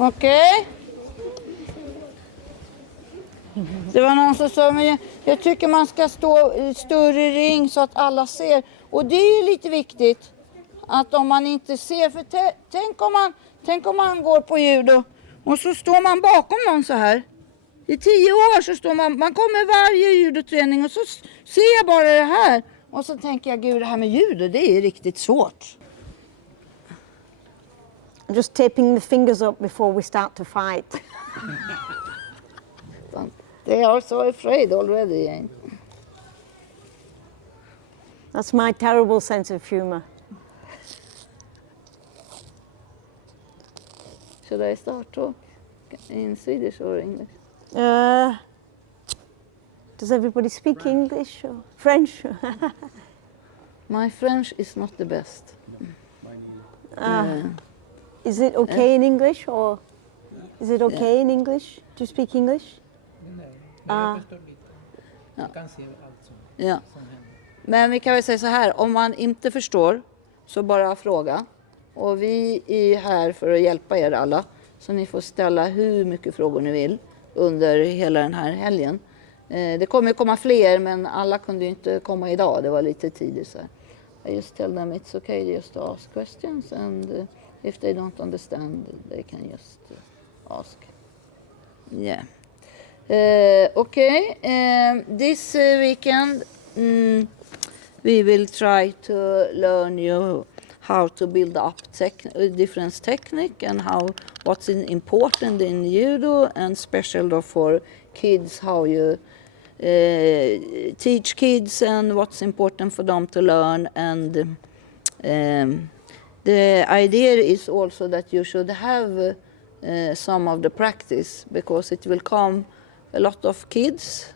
Okej? Det var någon som sa, men jag tycker man ska stå i större ring så att alla ser. Och det är ju lite viktigt att om man inte ser, för tänk om man går på judo och så står man bakom någon så här. I 10 år så står man kommer varje judoträning och så ser jag bara det här. Och så tänker jag, gud, det här med judo, det är riktigt svårt. Just taping the fingers up before we start to fight. They are so afraid already. That's my terrible sense of humor. Should I start talk in Swedish or English? Does everybody speak English or French? My French is not the best. Is it okay in English or is it okay in English to speak English? Jag förstår lite. Jag kan se allt som händer. Men vi kan väl säga så här, om man inte förstår så bara fråga. Och vi är här för att hjälpa er alla. Så ni får ställa hur mycket frågor ni vill under hela den här helgen. Det kommer komma fler, men alla kunde ju inte komma idag. Det var lite tidigt så här. I just tell them it's okay just to ask questions, and if they don't understand they can just ask. Yeah. Okay. This weekend we will try to learn you how to build up different technique and what's important in judo, and special for kids, how you teach kids and what's important for them to learn. And the idea is also that you should have some of the practice, because it will come a lot of kids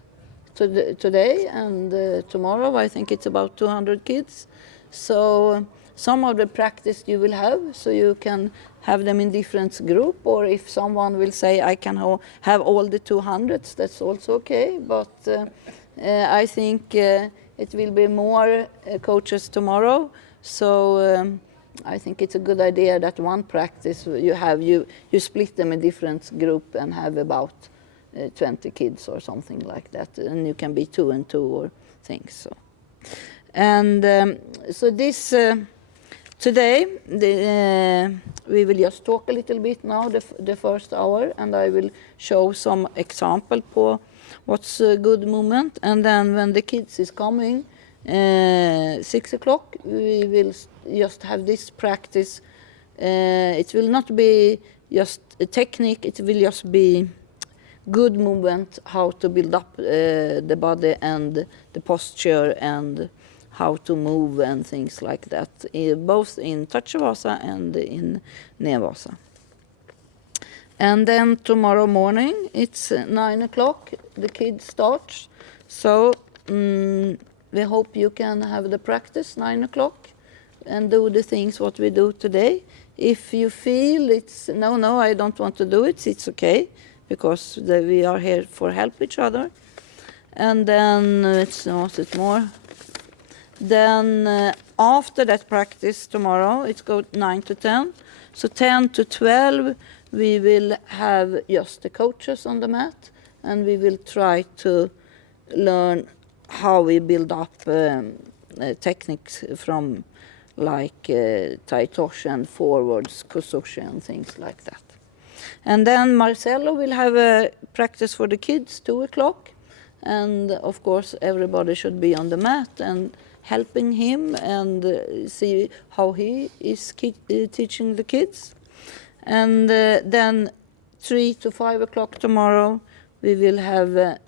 today and tomorrow. I think it's about 200 kids. So some of the practice you will have, so you can have them in different group, or if someone will say I can have all the 200s, that's also okay. But I think it will be more coaches tomorrow. So I think it's a good idea that one practice you split them in different group and have about 20 kids or something like that, and you can be 2 and 2 or things. So, and so this today we will just talk a little bit now the first hour, and I will show some example for what's a good movement, and then when the kids is coming 6 o'clock we will just have this practice. It will not be just a technique, it will just be good movement, how to build up the body and the posture and how to move and things like that, both in Tachivasa and in Nevasa. And then tomorrow morning it's 9 o'clock, the kids starts. So we hope you can have the practice 9 o'clock and do the things what we do today. If you feel it's no, I don't want to do it, it's okay, because we are here for help each other. And then it's not it more. Then after that practice tomorrow, it's go 9 to 10. So 10 to 12, we will have just the coaches on the mat, and we will try to learn how we build up techniques from like taitoshi and forwards, kusushi and things like that. And then Marcelo will have a practice for the kids, 2 o'clock. And of course everybody should be on the mat and helping him and see how he is teaching the kids. And then 3 to 5 o'clock tomorrow we will have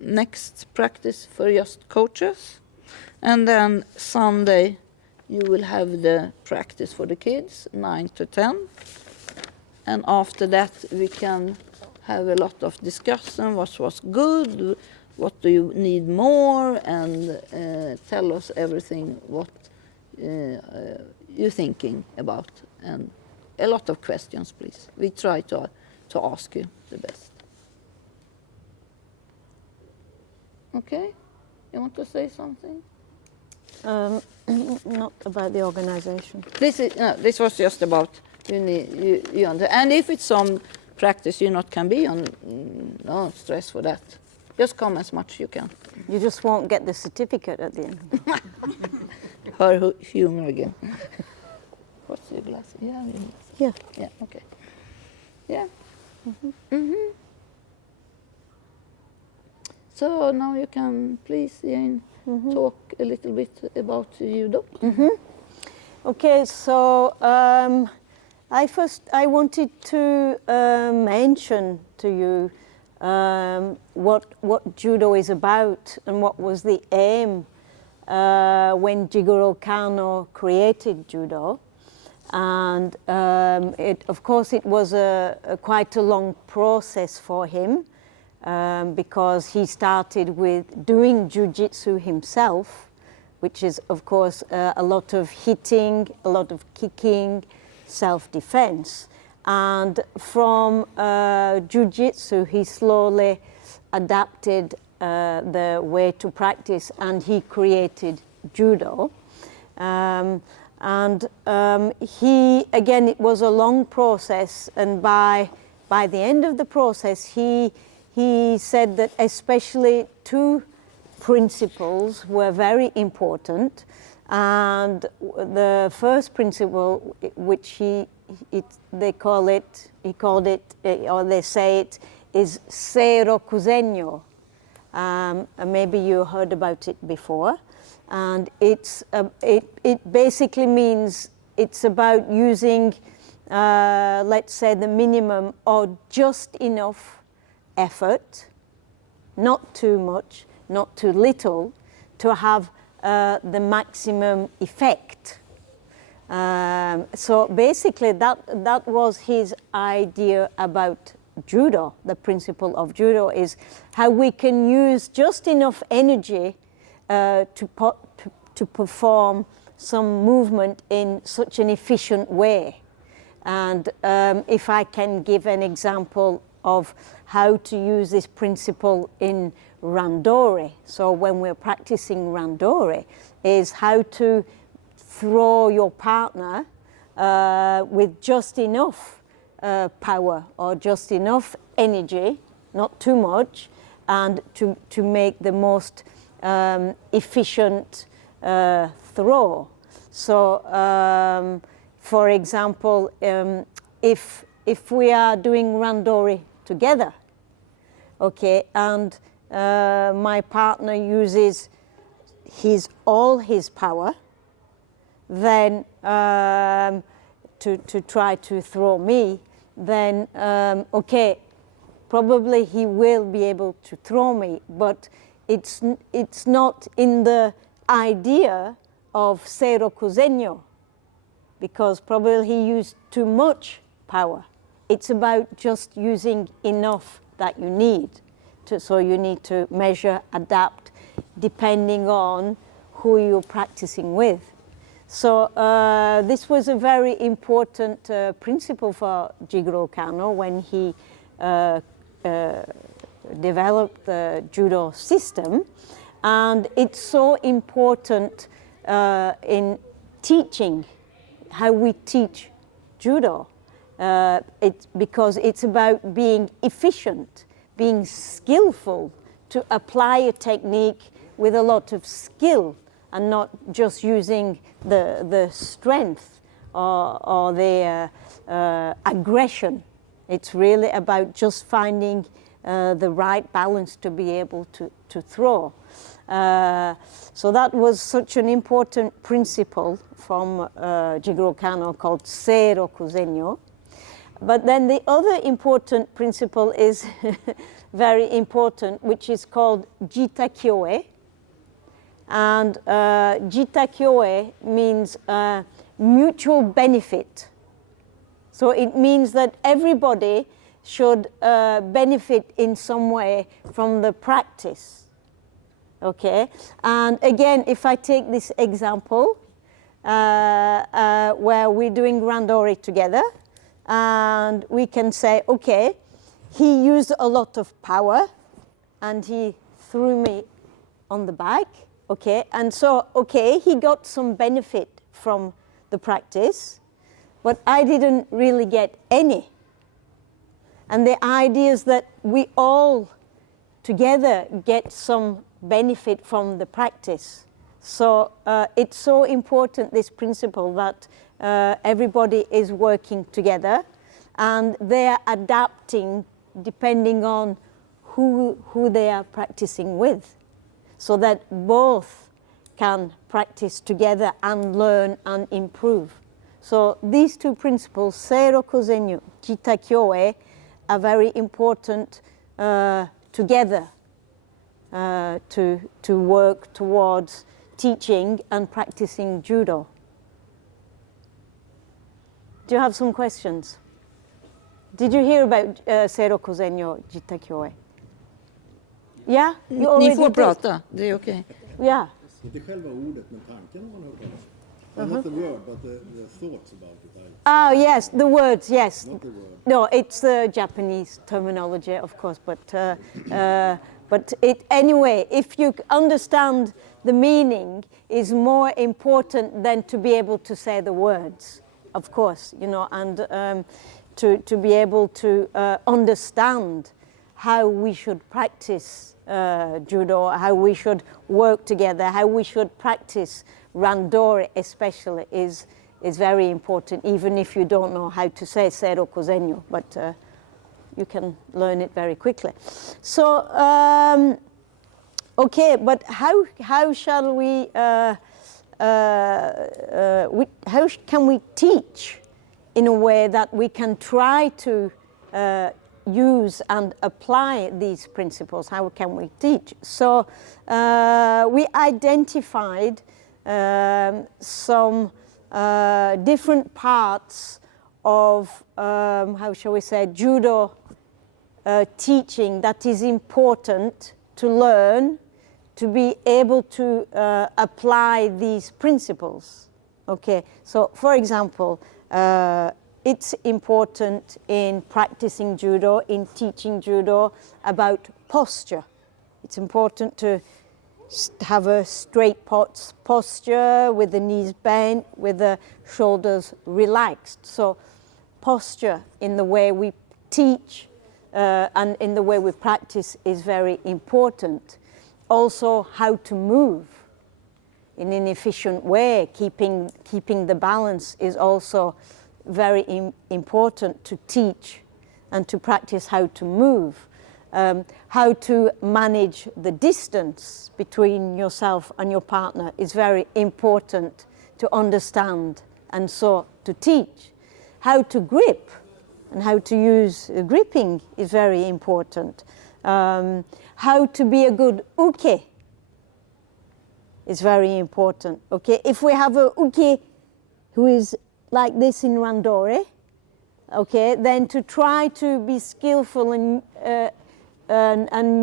next practice for just coaches. And then Sunday you will have the practice for the kids, 9 to 10. And after that we can have a lot of discussion, what was good, what do you need more, and tell us everything what you're thinking about. And a lot of questions, please. We try to ask you the best. Okay? You want to say something? Not about the organization. This was just about And if it's some practice you not can be on, no stress for that. Just come as much as you can. You just won't get the certificate at the end. Her humor again. What's your glass? Yeah. Yeah. Yeah. Okay. Yeah. Mm-hmm. So now you can please, Jane, talk a little bit about judo. Okay, so I wanted to mention to you what judo is about and what was the aim when Jigoro Kano created judo. And of course it was quite a long process for him because he started with doing jiu-jitsu himself, which is of course a lot of hitting, a lot of kicking, self-defense. And from jiu-jitsu he slowly adapted the way to practice, and he created judo. He, again, it was a long process, and by the end of the process he said that especially two principles were very important. And the first principle, which he called it, or they say it, is seirokuzenyo. Maybe you heard about it before. And it basically means it's about using, let's say, the minimum or just enough effort, not too much, not too little, to have the maximum effect. So basically that was his idea about judo. The principle of judo is how we can use just enough energy to perform some movement in such an efficient way. And if I can give an example of how to use this principle in Randori. So when we're practicing Randori, is how to throw your partner with just enough power or just enough energy, not too much, and to make the most efficient throw. So, for example, if we are doing Randori together, okay, and my partner uses all his power, then to try to throw me, then okay, probably he will be able to throw me, but it's not in the idea of seirokuzenyo, because probably he used too much power. It's about just using enough that you need. So you need to measure, adapt, depending on who you're practicing with. So this was a very important principle for Jigoro Kano when he developed the judo system. And it's so important in teaching, how we teach judo, because it's about being efficient, being skillful, to apply a technique with a lot of skill and not just using the strength or the aggression. It's really about just finding the right balance to be able to throw. So that was such an important principle from Jigoro Kano called seirokuzenyo. But then the other important principle is very important, which is called jitakyoe. And jitakyoe means mutual benefit. So it means that everybody should benefit in some way from the practice. Okay, and again, if I take this example where we're doing Randori together, and we can say, okay, he used a lot of power and he threw me on the back, okay, and so, okay, he got some benefit from the practice, but I didn't really get any. And the idea is that we all together get some benefit from the practice. So it's so important, this principle, that everybody is working together and they're adapting depending on who they are practicing with, so that both can practice together and learn and improve. So these two principles, Seiro Kosenyo, Jita Kyoe, are very important together to work towards teaching and practicing judo. Do you have some questions? Did you hear about Seiro Kosenyo, Jita Kyoe? Yeah? You Ni får did. prata, det är okej. Yeah. Inte själva ordet, men tanken har man hört talas om. Not the word, but the thoughts about it. Oh, yes, the words, yes. Not the word. No, it's the Japanese terminology, of course, but it, anyway, if you understand the meaning is more important than to be able to say the words, of course, you know, and to be able to understand how we should practice judo, how we should work together, how we should practice Randori especially is very important, even if you don't know how to say Seiro Kosenyo, but you can learn it very quickly. So, okay, but how shall we, how can we teach in a way that we can try to use and apply these principles? How can we teach? So we identified some different parts of, how shall we say, judo teaching that is important to learn, to be able to apply these principles. Okay, so for example, it's important in practicing judo, in teaching judo, about posture. It's important to have a straight posture with the knees bent, with the shoulders relaxed. So posture in the way we teach and in the way we practice is very important. Also how to move in an efficient way, keeping the balance is also very important to teach and to practice how to move. How to manage the distance between yourself and your partner is very important to understand and so to teach. How to grip and how to use gripping is very important. How to be a good uke is very important. Okay, if we have a uke who is like this in Randori, okay, then to try to be skillful and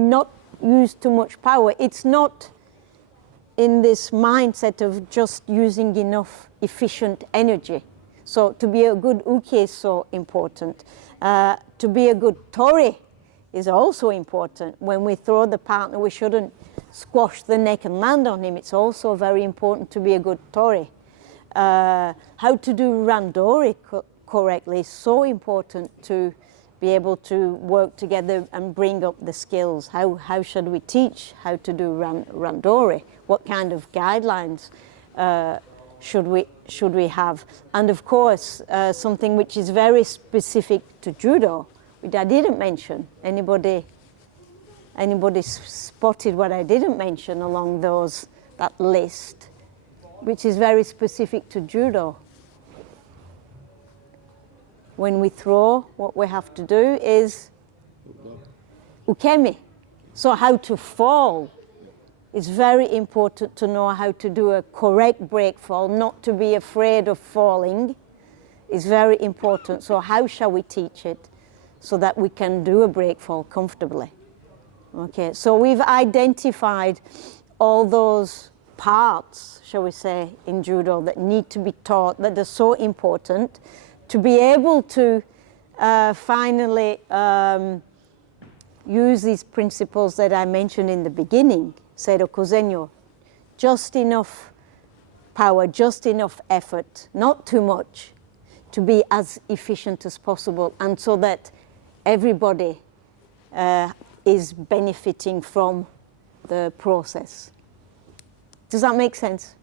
not use too much power. It's not in this mindset of just using enough efficient energy. So to be a good uke is so important. To be a good tori is also important. When we throw the partner, we shouldn't squash the neck and land on him. It's also very important to be a good tori. How to do Randori correctly is so important to be able to work together and bring up the skills. How should we teach how to do Randori? What kind of guidelines should we have? And of course, something which is very specific to judo, which I didn't mention. Anybody spotted what I didn't mention along that list, which is very specific to judo? When we throw, what we have to do is ukemi. So how to fall. It's very important to know how to do a correct break fall, not to be afraid of falling. It's very important. So how shall we teach it so that we can do a break fall comfortably? Okay, so we've identified all those parts, shall we say, in judo that need to be taught, that are so important to be able to finally use these principles that I mentioned in the beginning, Seiro Kosenyo, just enough power, just enough effort, not too much, to be as efficient as possible, and so that everybody is benefiting from the process. Does that make sense?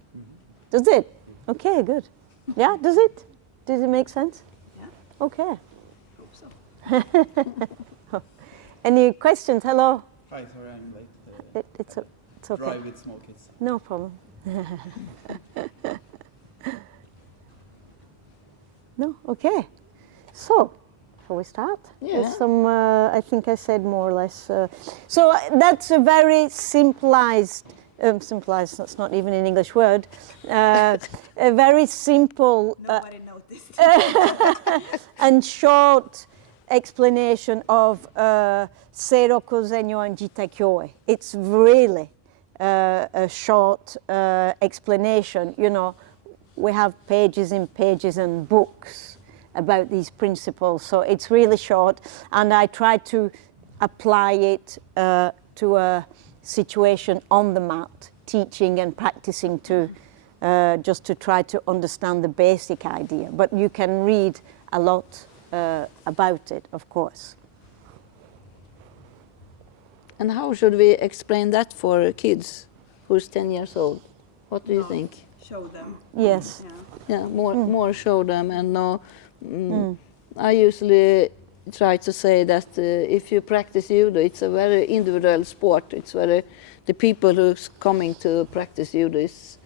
Does it? Okay, good. Yeah, does it? Does it make sense? Yeah. Okay. Hope so. Any questions? Hello? Hi, sorry I'm late. It's okay. Drive with small kids. No problem. No? Okay. So, shall we start? Yeah. With some, I think I said more or less. So that's a very simplified, that's not even an English word, a very simple Nobody noticed. and short explanation of Sero Cosegno and Jita Kyoe. It's really a short explanation. You know, we have pages and pages and books about these principles, so it's really short, and I try to apply it to a situation on the mat, teaching and practicing to just to try to understand the basic idea. But you can read a lot about it, of course. And how should we explain that for kids who's 10 years old? What do you think? Show them. Yes. Yeah. Yeah, more show them and no. I usually try to say that if you practice judo, it's a very individual sport. It's very the people who's coming to practice judo is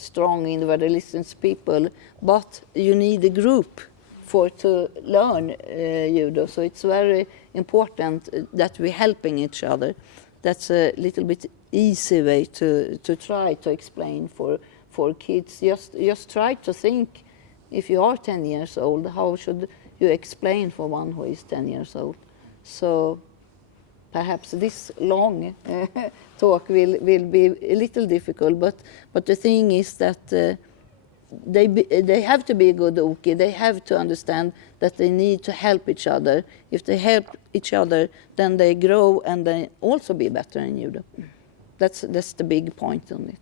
strong individualistic people, but you need a group to learn judo. So it's very important that we're helping each other. That's a little bit easy way to try to explain for kids. Just try to think, if you are 10 years old, how should you explain for one who is 10 years old? So perhaps this long talk will be a little difficult, but the thing is that they have to be good uki. They have to understand that they need to help each other. If they help each other, then they grow and they also be better in judo. That's the big point on it.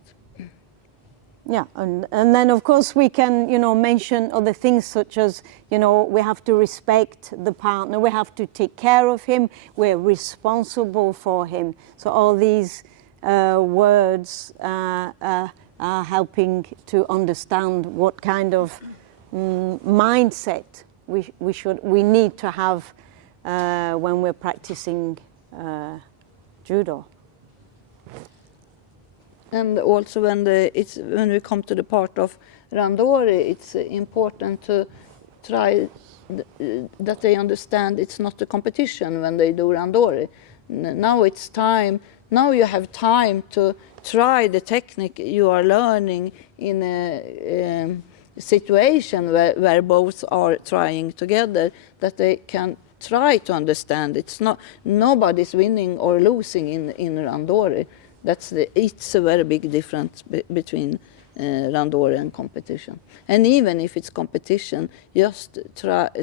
Yeah, and then of course we can, mention other things such as, we have to respect the partner, we have to take care of him, we're responsible for him. So all these words are helping to understand what kind of mindset we need to have when we're practicing judo. And also when we come to the part of Randori, it's important to try that they understand it's not a competition when they do Randori. Now it's time. Now you have time to try the technique you are learning in a situation where both are trying together, that they can try to understand. It's not nobody's winning or losing in Randori. It's a very big difference between Randori and competition. And even if it's competition, just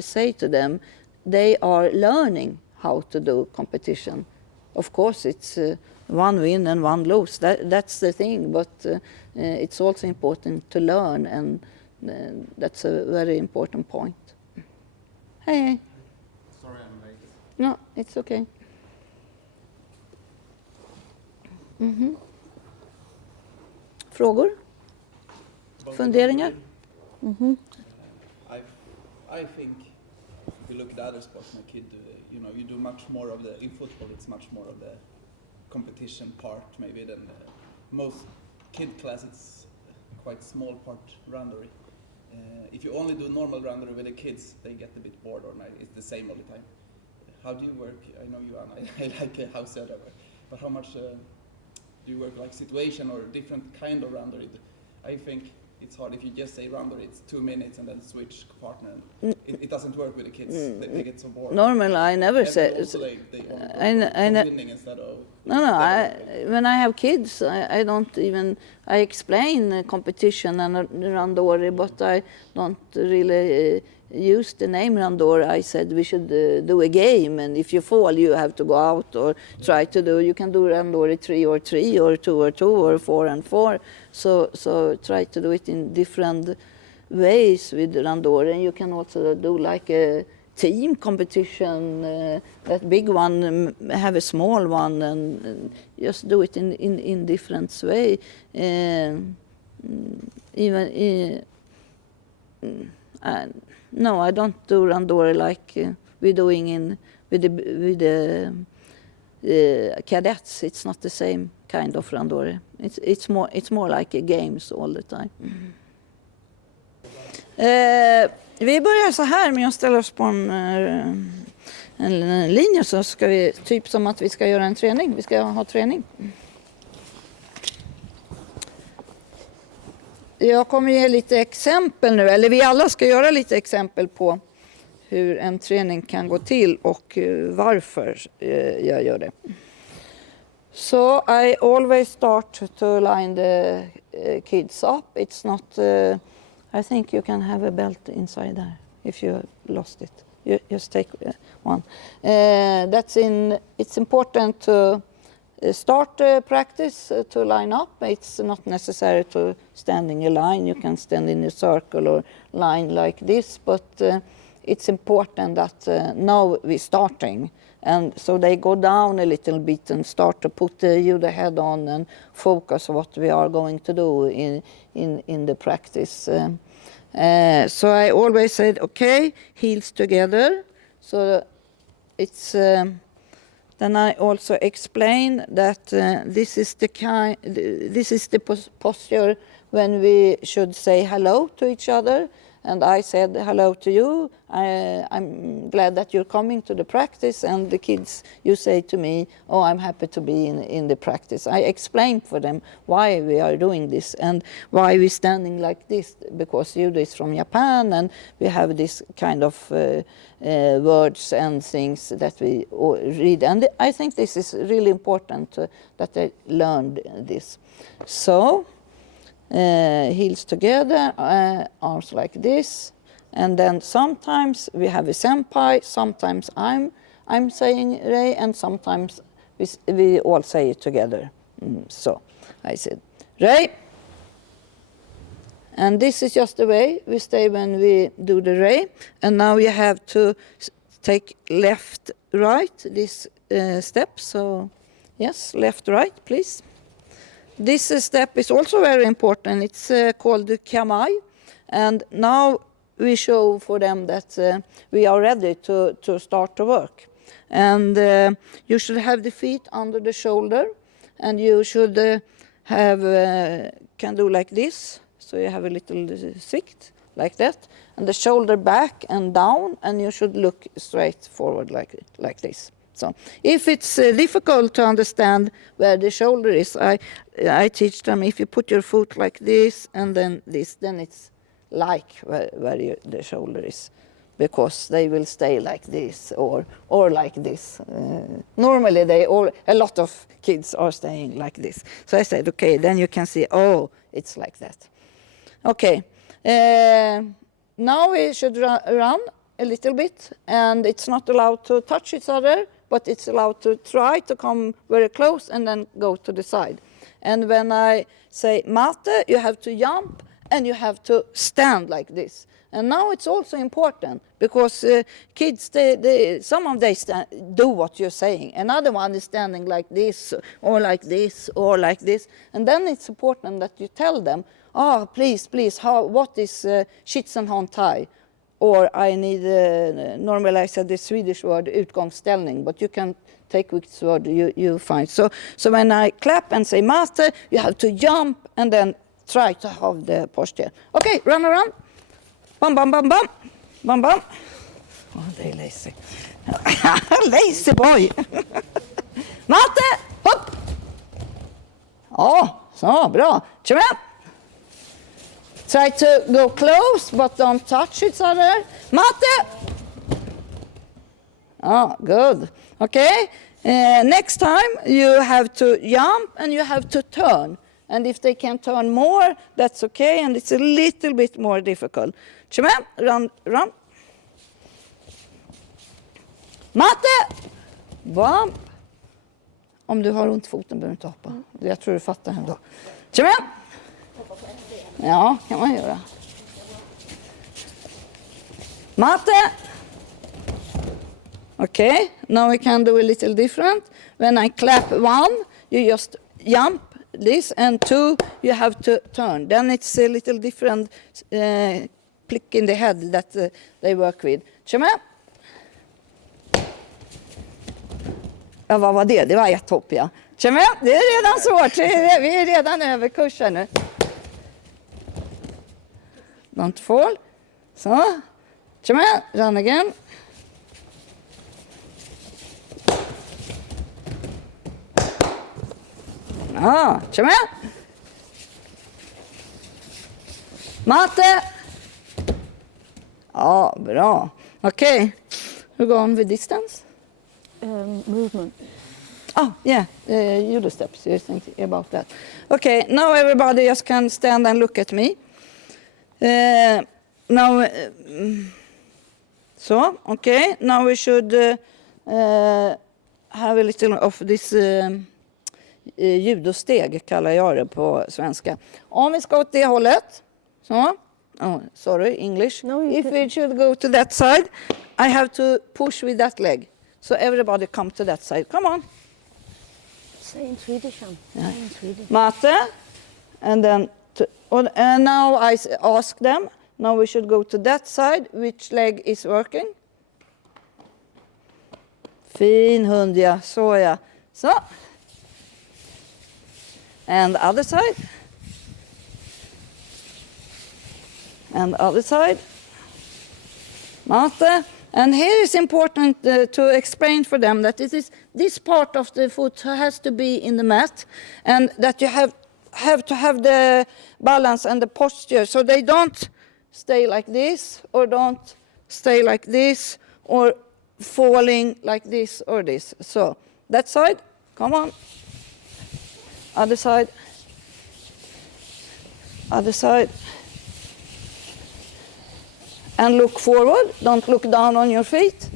say to them, they are learning how to do competition. Of course, it's one win and one lose. That's the thing, but it's also important to learn, and that's a very important point. Hey. Sorry I'm late. No, it's okay. Frågor? Funderingar? I think if you look at other sports, my kid, you do much more of in football, it's much more of the competition part maybe than most kid class. It's quite small part Randori. If you only do normal Randori with the kids, they get a bit bored, or it's the same all the time. How do you work? I know you, Anna, I like how Södra work, but how much do you work like situation or different kind of Randori? I think it's hard if you just say Randori, it's 2 minutes and then switch partner. It doesn't work with the kids. They get so bored. Normally, I never say. Also they winning instead of. No. When I have kids, I don't even. I explain competition and Randori, but I don't really use the name Randori. I said we should do a game, and if you fall, you have to go out or try to do. You can do Randori 3-3 or 2-2 or 4-4. So try to do it in different ways with Randori, and you can also do like a team competition, that big one, have a small one, and just do it in different way. No, I don't do Randori like we're doing with the cadets. It's not the same kind of Randori. It's more like a games all the time. Vi börjar så här med att ställa oss på en linje, så ska vi, typ som att vi ska göra en träning. Vi ska ha träning. Jag kommer ge lite exempel nu, eller vi alla ska göra lite exempel på hur en träning kan gå till och varför jag gör det. So I always start to line the kids up. It's not... I think you can have a belt inside there if you lost it. You just take one. It's important to start practice to line up. It's not necessary to stand in a line. You can stand in a circle or line like this, but it's important that now we're starting. And so they go down a little bit and start to put the judo head on and focus what we are going to do in the practice. So I always said, okay, heels together. So it's then I also explain that this is the posture when we should say hello to each other. And I said hello to you. I'm glad that you're coming to the practice. And the kids, you say to me, oh, I'm happy to be in the practice. I explained for them why we are doing this and why we're standing like this, because judo is from Japan and we have this kind of words and things that we read. And I think this is really important that they learned this. So, heels together, arms like this, and then sometimes we have a senpai, sometimes I'm saying rei, and sometimes we all say it together. So I said rei, and this is just the way we stay when we do the rei. And now you have to take left, right, this step. So yes, left, right, please. This step is also very important. It's called the kamai. And now we show for them that we are ready to start to work. And you should have the feet under the shoulder. And you should can do like this. So you have a little swift like that. And the shoulder back and down. And you should look straight forward like this. So if it's difficult to understand where the shoulder is, I teach them, if you put your foot like this and then this, then it's like where the shoulder is, because they will stay like this or like this. Normally a lot of kids are staying like this. So I said, okay, then you can see, oh, it's like that. Okay, now we should run a little bit, and it's not allowed to touch each other, but it's allowed to try to come very close and then go to the side. And when I say mate, you have to jump and you have to stand like this. And now it's also important because kids, some of them do what you're saying. Another one is standing like this or like this or like this. And then it's important that you tell them, oh, please, what is shitsenhantai? Or I need, normally I said the Swedish word utgångsställning, but you can take which word you find. So when I clap and say master, you have to jump and then try to have the posture. Okay, run around. Bam, bam, bam, bam. Bam, bam. Oh, they're lazy. Lazy boy. Matte, hopp. Ja, så bra. Kom igen. Try to go close, but don't touch each other. Mate! Oh, good. Okay. Next time you have to jump and you have to turn. And if they can turn more, that's okay. And it's a little bit more difficult. Come on, run. Mate! Bump. Om du har ont i foten behöver du inte hoppa. Jag tror du fattar ändå. Come on. Ja, kan man göra. Mate. Okay, now we can do a little different. When I clap 1, you just jump this, and 2, you have to turn. Then it's a little different click in the head that they work with. Kör med. Ja, vad var det? Det var ett hopp, ja. Kör med. Det är redan svårt. Vi är redan över kursen nu. Don't fall. Så. Kör med. Run again. Ja, kör med. Mate. Ja, bra. Okay. We're going with distance? Movement. Oh, yeah, judo steps. You think about that. Okay, now everybody just can stand and look at me. Now, so, okay, now we should have a little of this judosteg, kallar jag det på svenska. Om vi ska åt det hållet, så. Oh, sorry, English. No, if we should go to that side, I have to push with that leg. So everybody come to that side. Come on. Say in Swedish. Yeah. Say in Swedish. Mate. And then, and now I ask them, now we should go to that side. Which leg is working? Fin hund, ja. Så, ja. Så. And the other side. And the other side. Mate. And here is important to explain for them that it is this part of the foot has to be in the mat, and that you have to have the balance and the posture, so they don't stay like this, or don't stay like this, or falling like this or this. So that side, come on. Other side. Other side. And look forward, don't look down on your feet.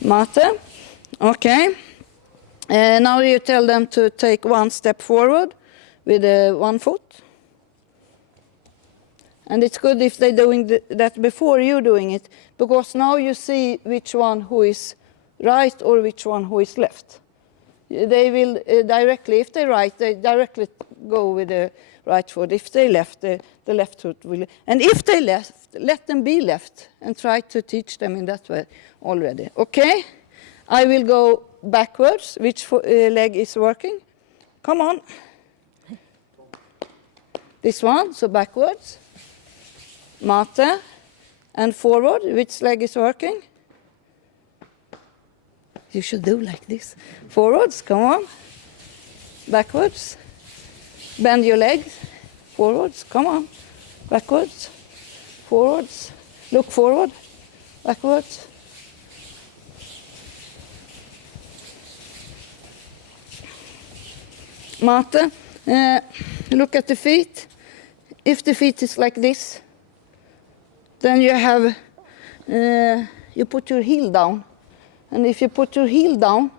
Mate, okay. Now you tell them to take 1 step forward with 1 foot. And it's good if they're doing that before you doing it, because now you see which one who is right or which one who is left. They will directly, if they're right, they directly go with the right foot. If they left, the left foot will. And if they left, let them be left and try to teach them in that way already. Okay? I will go backwards. Which leg is working? Come on. This one, so backwards. Mate. And forward. Which leg is working? You should do like this. Forwards, come on. Backwards. Bend your legs. Forwards, come on. Backwards. Forwards. Look forward. Backwards. Mate. Look at the feet. If the feet is like this, then you have, you put your heel down. And if you put your heel down,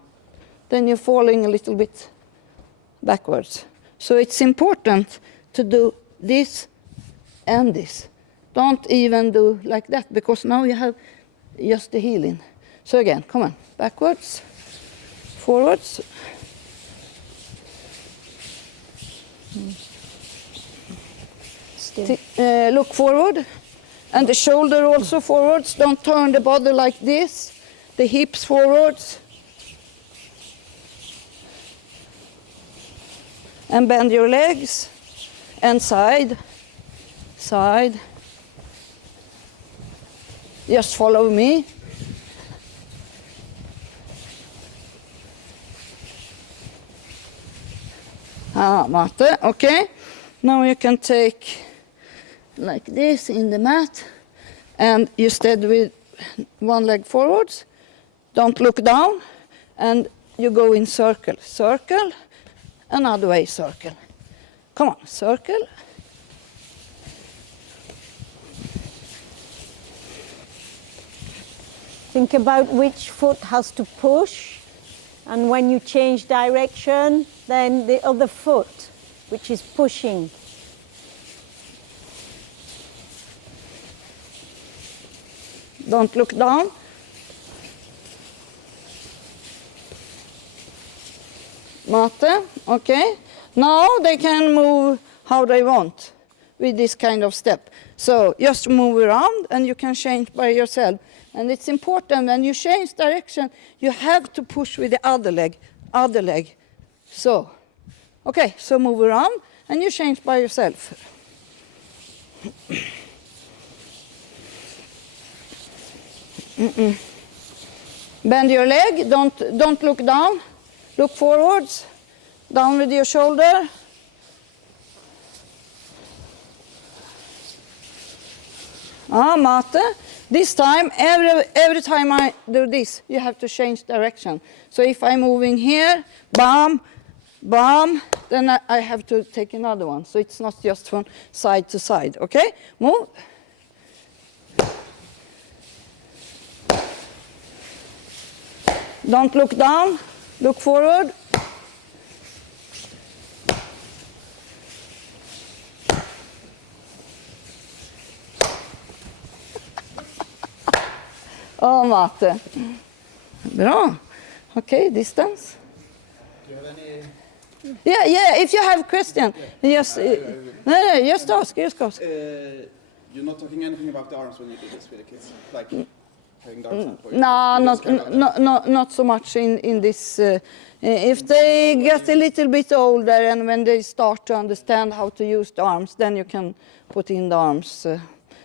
then you're falling a little bit backwards. So it's important to do this and this. Don't even do like that, because now you have just the heel in. So again, come on, backwards, forwards. Look forward, and the shoulder also forwards. Don't turn the body like this. The hips forwards. And bend your legs. And side. Side. Just follow me. Mate, okay. Now you can take like this in the mat. And you stand with 1 leg forwards. Don't look down, and you go in circle. Circle, another way circle. Come on, circle. Think about which foot has to push And when you change direction, then the other foot, which is pushing. Don't look down. Mate, okay. Now they can move how they want with this kind of step. So just move around and you can change by yourself. And it's important when you change direction, you have to push with the other leg. So, okay, so move around and you change by yourself. Bend your leg, don't look down, look forwards, down with your shoulder. Mate. This time, every time I do this, you have to change direction. So if I'm moving here, bam, bam, then I have to take another one. So it's not just from side to side, okay? Move. Don't look down, look forward. Mate. Bra. Okay, distance. Do you have any? Yeah, if you have question, just ask. You're not talking anything about the arms when you do this with the kids, like having the arms up? No, not so much in this. If they get a little bit older and when they start to understand how to use the arms, then you can put in the arms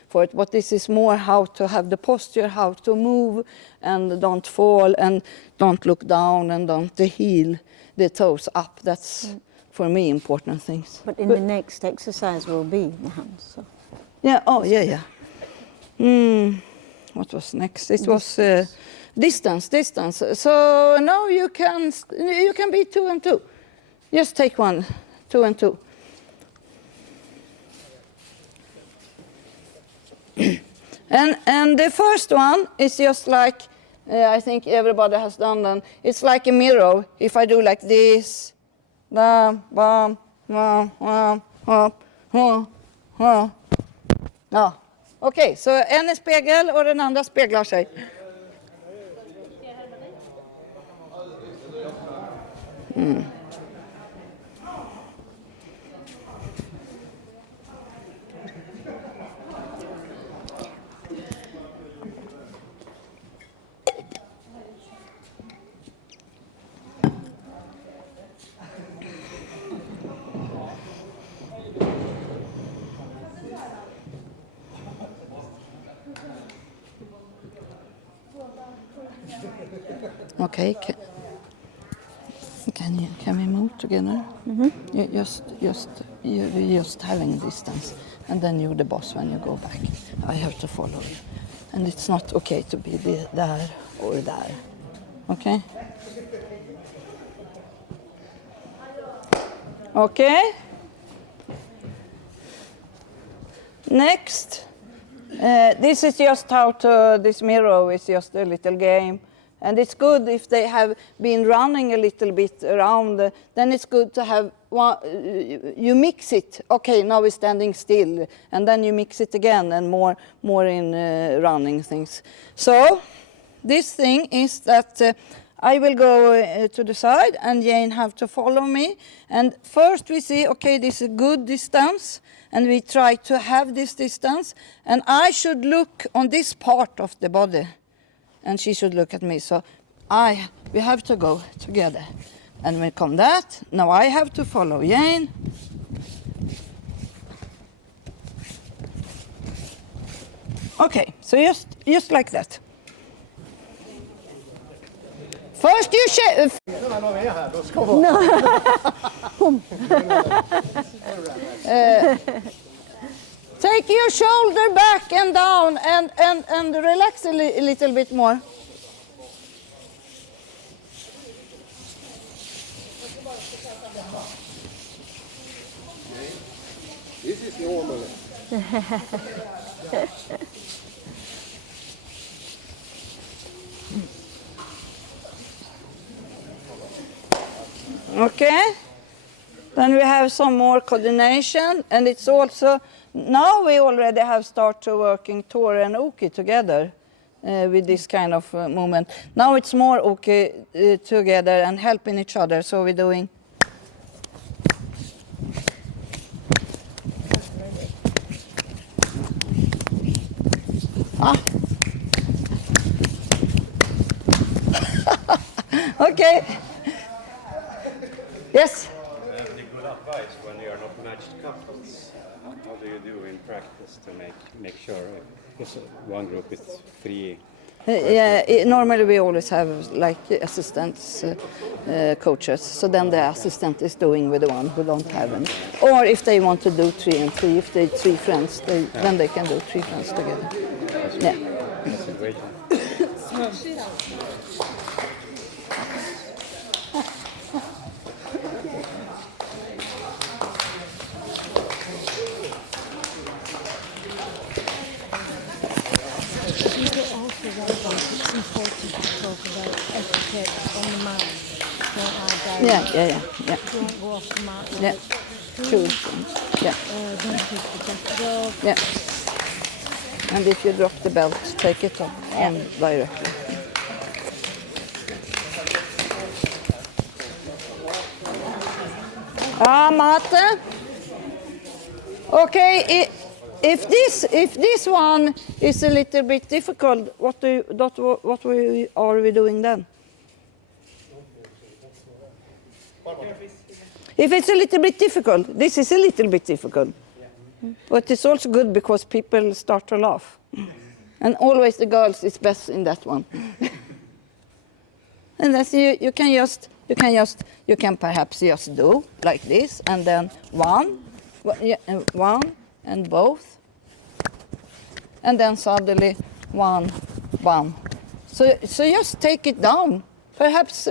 for it. But this is more how to have the posture, how to move, and don't fall, and don't look down, and don't heel the toes up. That's, for me, important things. But the next exercise will be the hands. So. Yeah, yeah. What was next? It was distance. So now you can be 2 and 2. Just take one, 2 and 2. And the first one is just like, I think everybody has done them. It's like a mirror. If I do like this, bam, bam, bam, bam, bam, bam. Ja. Okej, så en är spegel och den andra speglar sig. Okay, can we move together? Mm-hmm. You're just having distance, and then you're the boss when you go back. I have to follow you, and it's not okay to be there or there. Okay. Okay. Next, this is just how to. This mirror is just a little game. And it's good if they have been running a little bit around, then it's good to have one, you mix it. Okay, now we're standing still, and then you mix it again and more in running things. So this thing is that I will go to the side and Jane have to follow me. And first we see, okay, this is a good distance, and we try to have this distance, and I should look on this part of the body. And she should look at me. So we have to go together. And we come that. Now I have to follow Jane. Okay, so just like that. First you take your shoulder back and down and relax a little bit more. This is normal. Okay. Then we have some more coordination, and it's also, now we already have started working Tore and Uki together with this kind of movement. Now it's more Uki together and helping each other, so we're doing. Okay. Yes? The good advice when you are not matched couples, how do you do in practice to make sure because one group is three? Normally we always have like assistants, coaches. So then the assistant is doing with the one who don't have any. Or if they want to do 3 and 3, if they 3 friends, then they can do 3 friends together. Yeah. That's a great one. It's important to talk about etiquette on the mat for our diary. Yeah. Don't go off the mat. Yeah. True. Yeah. Don't take the jacket off. Yeah. And if you drop the belt, take it on directly. Mate. Okay. If this one is a little bit difficult, what are we doing then? If it's a little bit difficult, this is a little bit difficult. But it's also good because people start to laugh. And always the girls is best in that one. And that's you can perhaps just do like this, and then one and both, and then suddenly one. So just take it down. Perhaps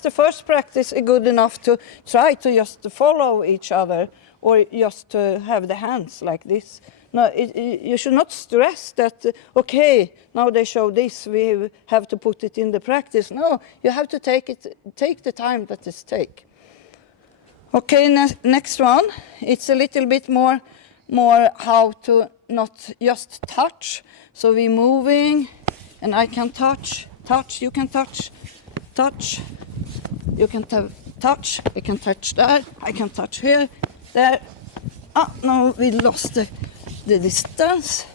the first practice is good enough to try to just follow each other, or just to have the hands like this. No, you should not stress that. Okay, now they show this, we have to put it in the practice. No, you have to take the time that it takes. Okay, next one. It's a little bit more how to not just touch. So we're moving, and I can touch. You can touch. You can touch. I can touch there. I can touch here, there. No, we lost the distance.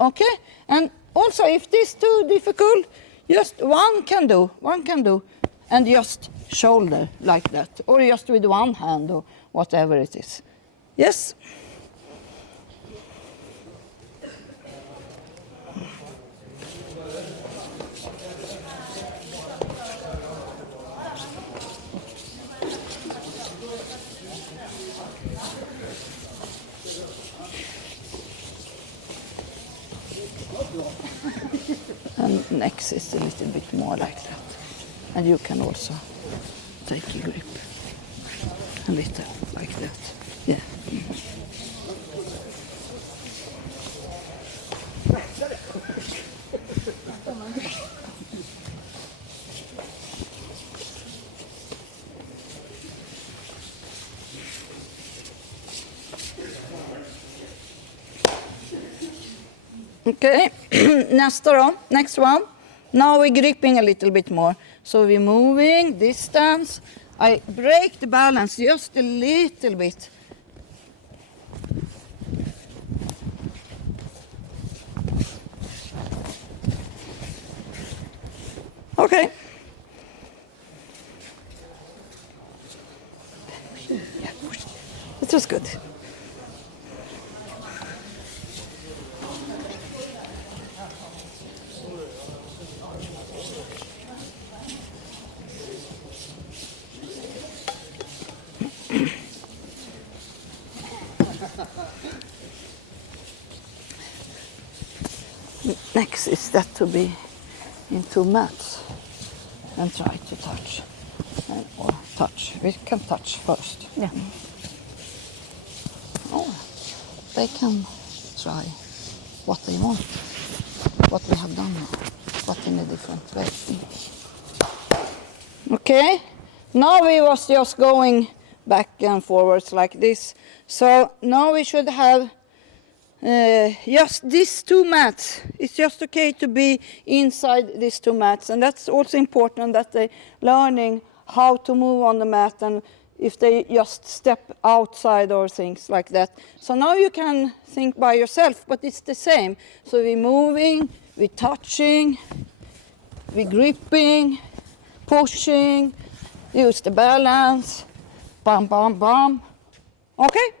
Okay, and also if this is too difficult, just one can do, and just shoulder like that, or just with one hand, or whatever it is. Yes? And next is a little bit more like that. And you can also take a grip. A little like that. Yeah. Okay, next one. Now we're gripping a little bit more. So we're moving, distance. I break the balance just a little bit. Okay. Yeah, it was good. Next is that to be in 2 mats and try to touch. Or touch. We can touch first. Yeah. Oh, they can try what they want, what we have done now, but in a different way. Okay, Now we was just going back and forwards like this. So now we should have just these 2 mats. It's just okay to be inside these 2 mats. And that's also important that they're learning how to move on the mat and if they just step outside or things like that. So now you can think by yourself, but it's the same. So we're moving, we're touching, we're gripping, pushing, use the balance, bam, bam, bam. Okay?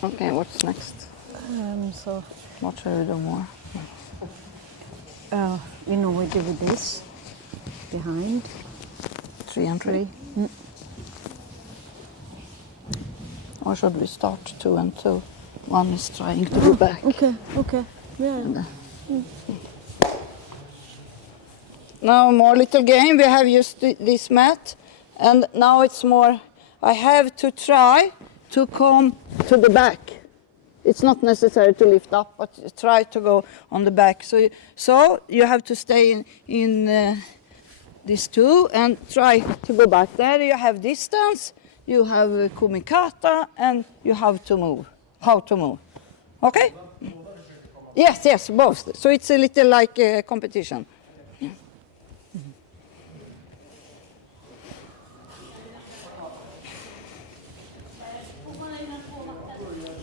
Okay, what's next? So, What shall we do more? you know, we do this behind. 3 and 3? Or should we start 2 and 2? One is trying to go back. Okay, yeah. Now more little game. We have used this mat, and now it's more. I have to try to come to the back. It's not necessary to lift up, but try to go on the back. So you have to stay in these 2 and try to go back. There you have distance, you have kumikata, and you have to move. How to move. Okay? Yes, both. So it's a little like a competition.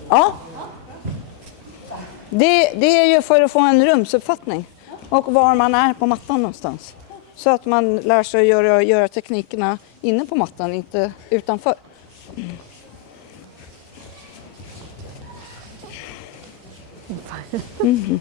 Ja. Det är ju för att få en rumsuppfattning och var man är på mattan någonstans. Så att man lär sig göra teknikerna inne på mattan, inte utanför. Mm.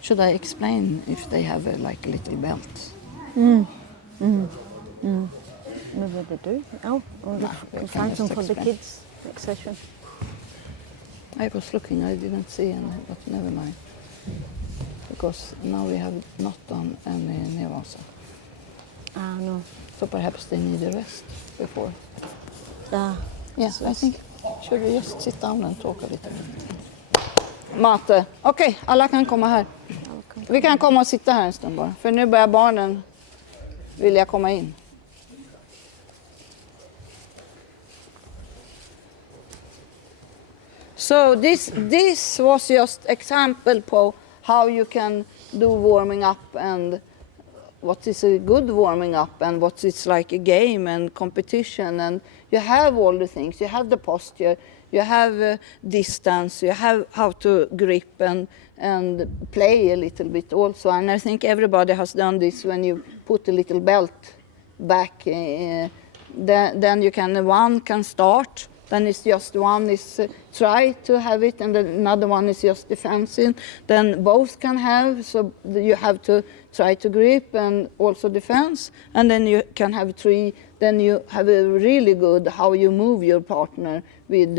Should I explain if they have like a little belt? Maybe they do. Oh, we we can find some just for the explain. kids next session. I was looking, I didn't see any, but never mind. Because now we have not done any Nevasa. No. So perhaps they need a rest before. Yes, I think. Should we just sit down and talk a little bit? Mate. Okej, alla kan komma här. Vi kan komma och sitta här en stund bara. För nu börjar barnen vilja komma in. So this was just example på how you can do warming up and what is a good warming up and what is like a game and competition, and you have all the things. You have the posture, you have distance, you have how to grip and play a little bit also. And I think everybody has done this when you put a little belt back. Then you can, one can start. Then it's just one is try to have it, and another one is just defensive. Then both can have, so you have to try to grip and also defense. And then you can have 3. Then you have a really good how you move your partner with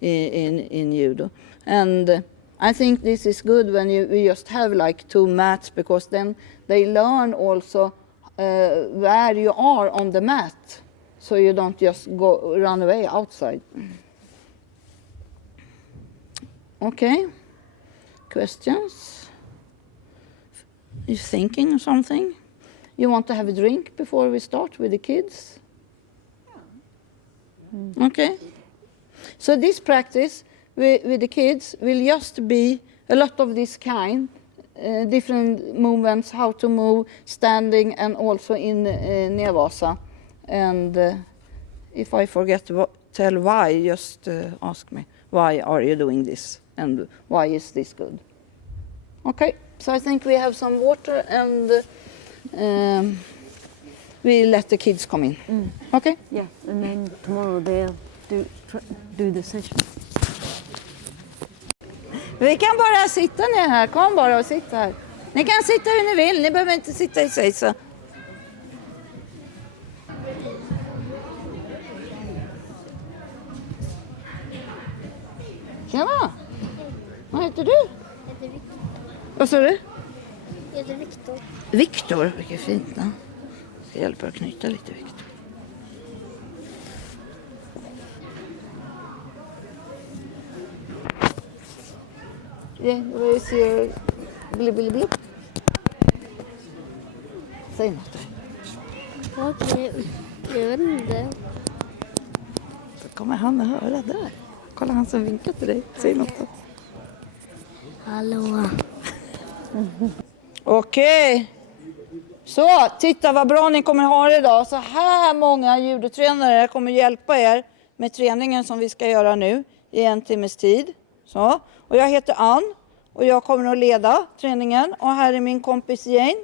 in judo. And I think this is good when we just have like 2 mats, because then they learn also where you are on the mat. So you don't just run away outside. Okay. Questions? You thinking of something? You want to have a drink before we start with the kids? Okay. So this practice with the kids will just be a lot of this kind. different movements, how to move, standing and also in Nevasa. And if I forget to tell why, just ask me, why are you doing this? And why is this good? Okay, so I think we have some water and we let the kids come in. Okay? Yeah, and then tomorrow they'll do the session. Vi kan bara sitta ner här. Kom bara och sitta här. Ni kan sitta hur ni vill. Ni behöver inte sitta i sig. Så. Tjena! Vad heter du? Jag heter Viktor. Vad sa du? Jag heter Viktor. Viktor, vilket fint namn. Jag ska hjälpa att knyta lite, Viktor. Yeah, where is your blip? Säg något där. Okej, jag vet inte. Så kommer han att höra där. Kolla han som vinkar till dig. Säg något då. Hallå. Okej. Så, titta vad bra ni kommer ha idag. Så här många judotränare kommer hjälpa er med träningen som vi ska göra nu i 1 timmes tid. Så. Och jag heter Ann och jag kommer att leda träningen. Och här är min kompis Jane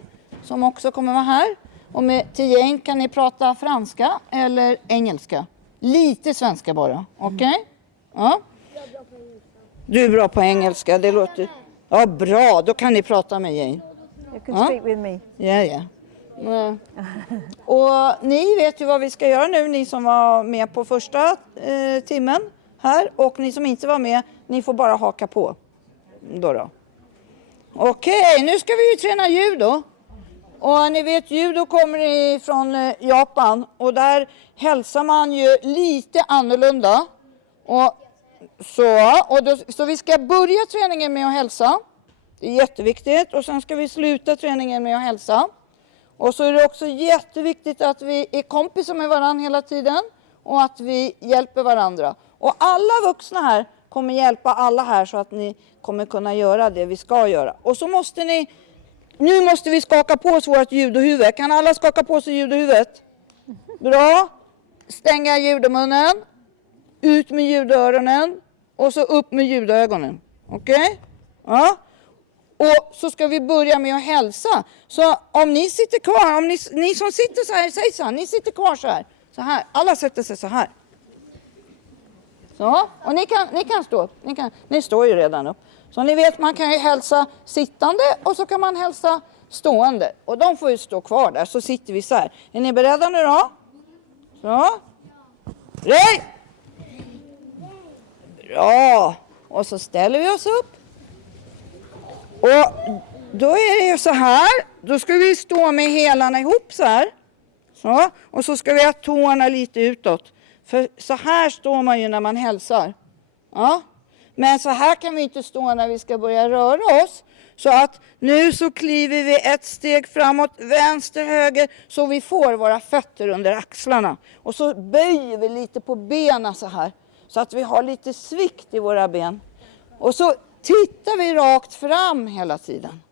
som också kommer vara här. Och till Jane kan ni prata franska eller engelska. Lite svenska bara, okej? Ja. Du är bra på engelska, det låter... Ja, bra, då kan ni prata med Jane. You can speak with me. Ja. Och ni vet ju vad vi ska göra nu, ni som var med på första timmen här. Och ni som inte var med, ni får bara haka på. Då. Okej, nu ska vi ju träna judo. Och ni vet, judo kommer ifrån Japan. Och där hälsar man ju lite annorlunda. Så vi ska börja träningen med att hälsa. Det är jätteviktigt. Och sen ska vi sluta träningen med att hälsa. Och så är det också jätteviktigt att vi är kompisar med varandra hela tiden. Och att vi hjälper varandra. Och alla vuxna här kommer hjälpa alla här så att ni kommer kunna göra det vi ska göra. Och så måste ni... Nu måste vi skaka på oss vårt judohuvud. Kan alla skaka på sig judohuvudet? Bra. Stänga judomunnen. Ut med judoöronen. Och så upp med judoögonen. Okej? Ja. Och så ska vi börja med att hälsa. Så om ni sitter kvar. Om ni som sitter så här. Säg så här. Ni sitter kvar så här. Så här. Alla sätter sig så här. Så. Och ni kan stå upp. Ni står ju redan upp. Så ni vet, man kan ju hälsa sittande och så kan man hälsa stående. Och de får ju stå kvar där, så sitter vi så här. Är ni beredda nu då? Så. Rej! Bra! Och så ställer vi oss upp. Och då är det ju så här. Då ska vi stå med hälarna ihop så här. Så. Och så ska vi ha tårna lite utåt. För så här står man ju när man hälsar. Ja. Men så här kan vi inte stå när vi ska börja röra oss. Så att nu så kliver vi ett steg framåt, vänster, höger. Så vi får våra fötter under axlarna. Och så böjer vi lite på benen så här. Så att vi har lite svikt i våra ben. Och så tittar vi rakt fram hela tiden.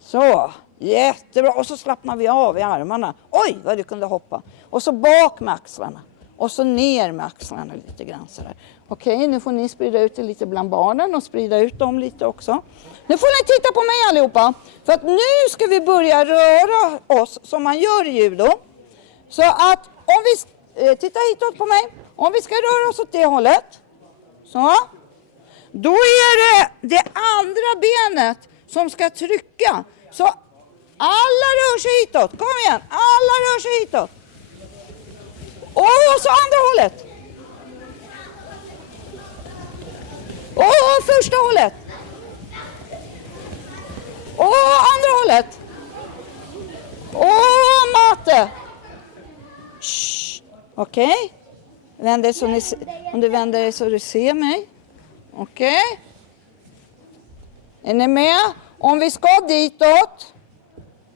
Så, jättebra. Och så slappnar vi av i armarna. Oj, vad du kunde hoppa. Och så bak med axlarna. Och så ner med axlarna lite grann så där. Okej, nu får ni sprida ut det lite bland barnen och sprida ut dem lite också. Nu får ni titta på mig allihopa. För att nu ska vi börja röra oss som man gör i judo. Så att om vi, titta hitåt på mig. Om vi ska röra oss åt det hållet. Så. Då är det andra benet som ska trycka. Så alla rör sig hitåt. Kom igen, alla rör sig hitåt. Och så andra hållet. Och första hållet. Och andra hållet. Och mate. Okej. Om du vänder dig så du ser mig. Okej. Är ni med? Om vi ska ditåt.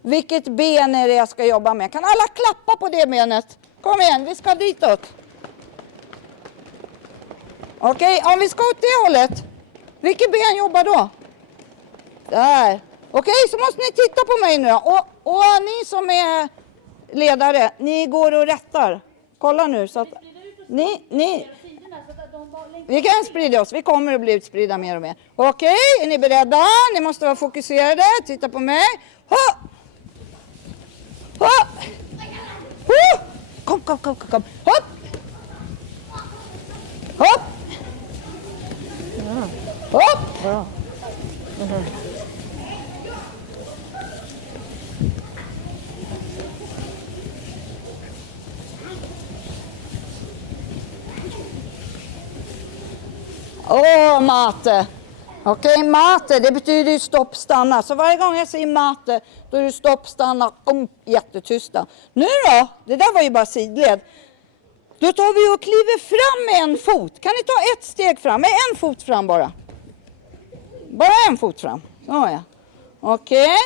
Vilket ben är det jag ska jobba med? Kan alla klappa på det benet? Kom igen, vi ska ditåt. Okej, om vi ska åt det hållet. Vilket ben jobbar då? Där. Okej, så måste ni titta på mig nu då. Och ni som är ledare, ni går och rättar. Kolla nu så att ni. Vi kan sprida oss. Vi kommer att bli utspridda mer och mer. Okej, är ni beredda? Ni måste vara fokuserade. Titta på mig. Ha! Ha! Kom. Hopp! Hopp! Hopp! Bra. Mate. Okej, mate, det betyder ju stopp, stanna. Så varje gång jag säger mate, då är det stopp, stanna, jättetysta. Nu då, det där var ju bara sidled. Då tar vi och kliver fram med en fot. Kan ni ta ett steg fram, med en fot fram bara? Bara en fot fram. Så ja. Okej.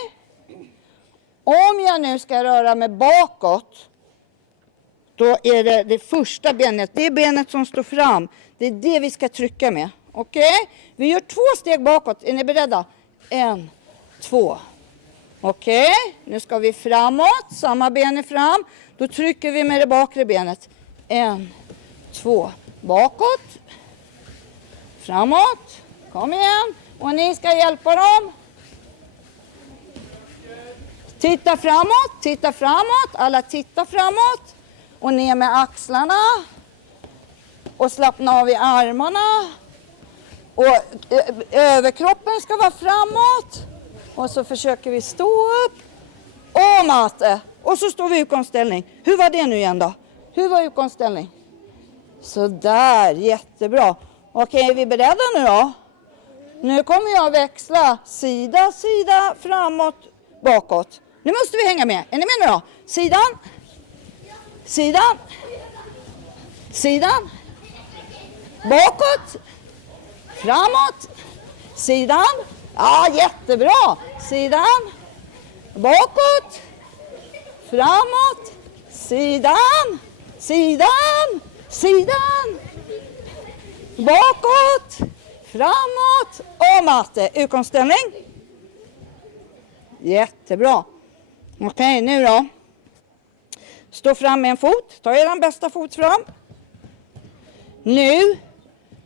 Om jag nu ska röra mig bakåt, då är det första benet, det är benet som står fram. Det är det vi ska trycka med. Okej? Vi gör 2 steg bakåt. Är ni beredda? 1, 2. Okej? Nu ska vi framåt. Samma ben är fram. Då trycker vi med det bakre benet. 1, 2. Bakåt. Framåt. Kom igen. Och ni ska hjälpa dem. Titta framåt. Titta framåt. Alla tittar framåt. Och ner med axlarna. Och slappna av i armarna. Och överkroppen ska vara framåt. Och så försöker vi stå upp. Och mate. Och så står vi i utgångsställning. Hur var det nu igen då? Hur var utgångsställning? Så där, jättebra. Okej, är vi beredda nu då? Nu kommer jag växla sida, sida, framåt, bakåt. Nu måste vi hänga med. Är ni med nu då? Sidan. Sidan. Sidan. Bakåt. Framåt. Sidan. Ja, jättebra. Sidan. Bakåt. Framåt. Sidan. Sidan. Sidan. Bakåt. Framåt. Och matte. Utgångsställning. Jättebra. Okej, nu då. Stå fram med en fot. Ta er bästa fot fram. Nu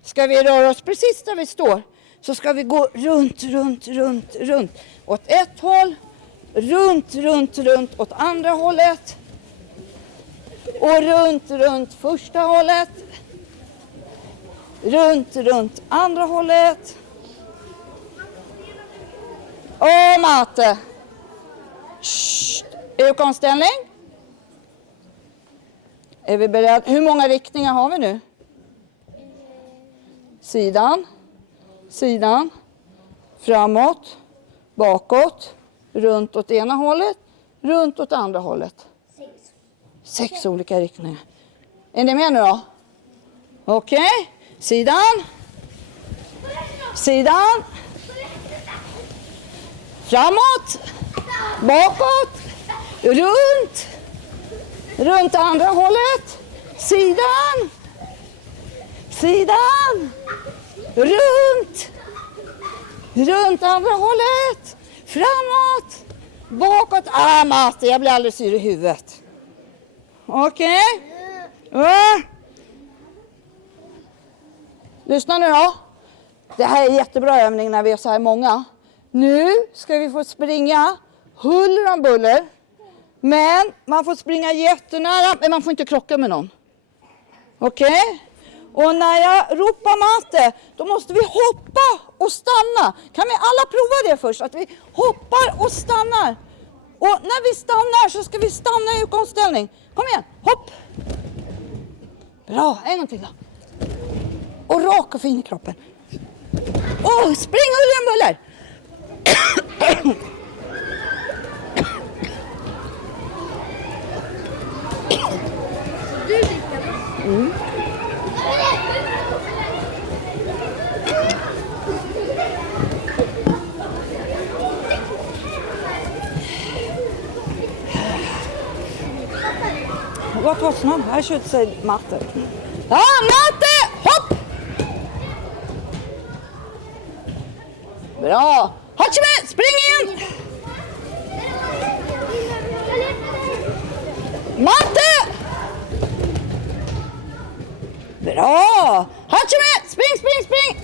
ska vi röra oss precis där vi står. Så ska vi gå runt, runt, runt, runt. Åt ett håll. Runt, runt, runt åt andra hållet. Och runt, runt första hållet. Runt, runt andra hållet. Och matte. Utgångsställning. Är vi beredda? Hur många riktningar har vi nu? Sidan. Sidan. Framåt. Bakåt. Runt åt ena hållet. Runt åt andra hållet. 6 olika riktningar. Är ni med nu då? Okej. Sidan. Sidan. Framåt. Bakåt. Runt. Runt andra hållet. Sidan. Sidan. Runt. Runt andra hållet. Framåt. Bakåt. Matte, jag blir alldeles yr i huvudet. Okej. Lyssna nu då. Det här är jättebra övning när vi är så här många. Nu ska vi få springa huller om buller. Men man får springa jättenära, men man får inte krocka med någon. Okej? Och när jag ropar matte, då måste vi hoppa och stanna. Kan vi alla prova det först? Att vi hoppar och stannar. Och när vi stannar så ska vi stanna i utgångsställning. Kom igen, hopp. Bra, en gång till då. Och rak och fin i kroppen. Och spring huller om buller. Mm. What was no? I should say matte. Matte! Hopp! Bra! Hatchmans! Matte! Bra! Hachime! Spring, spring, spring!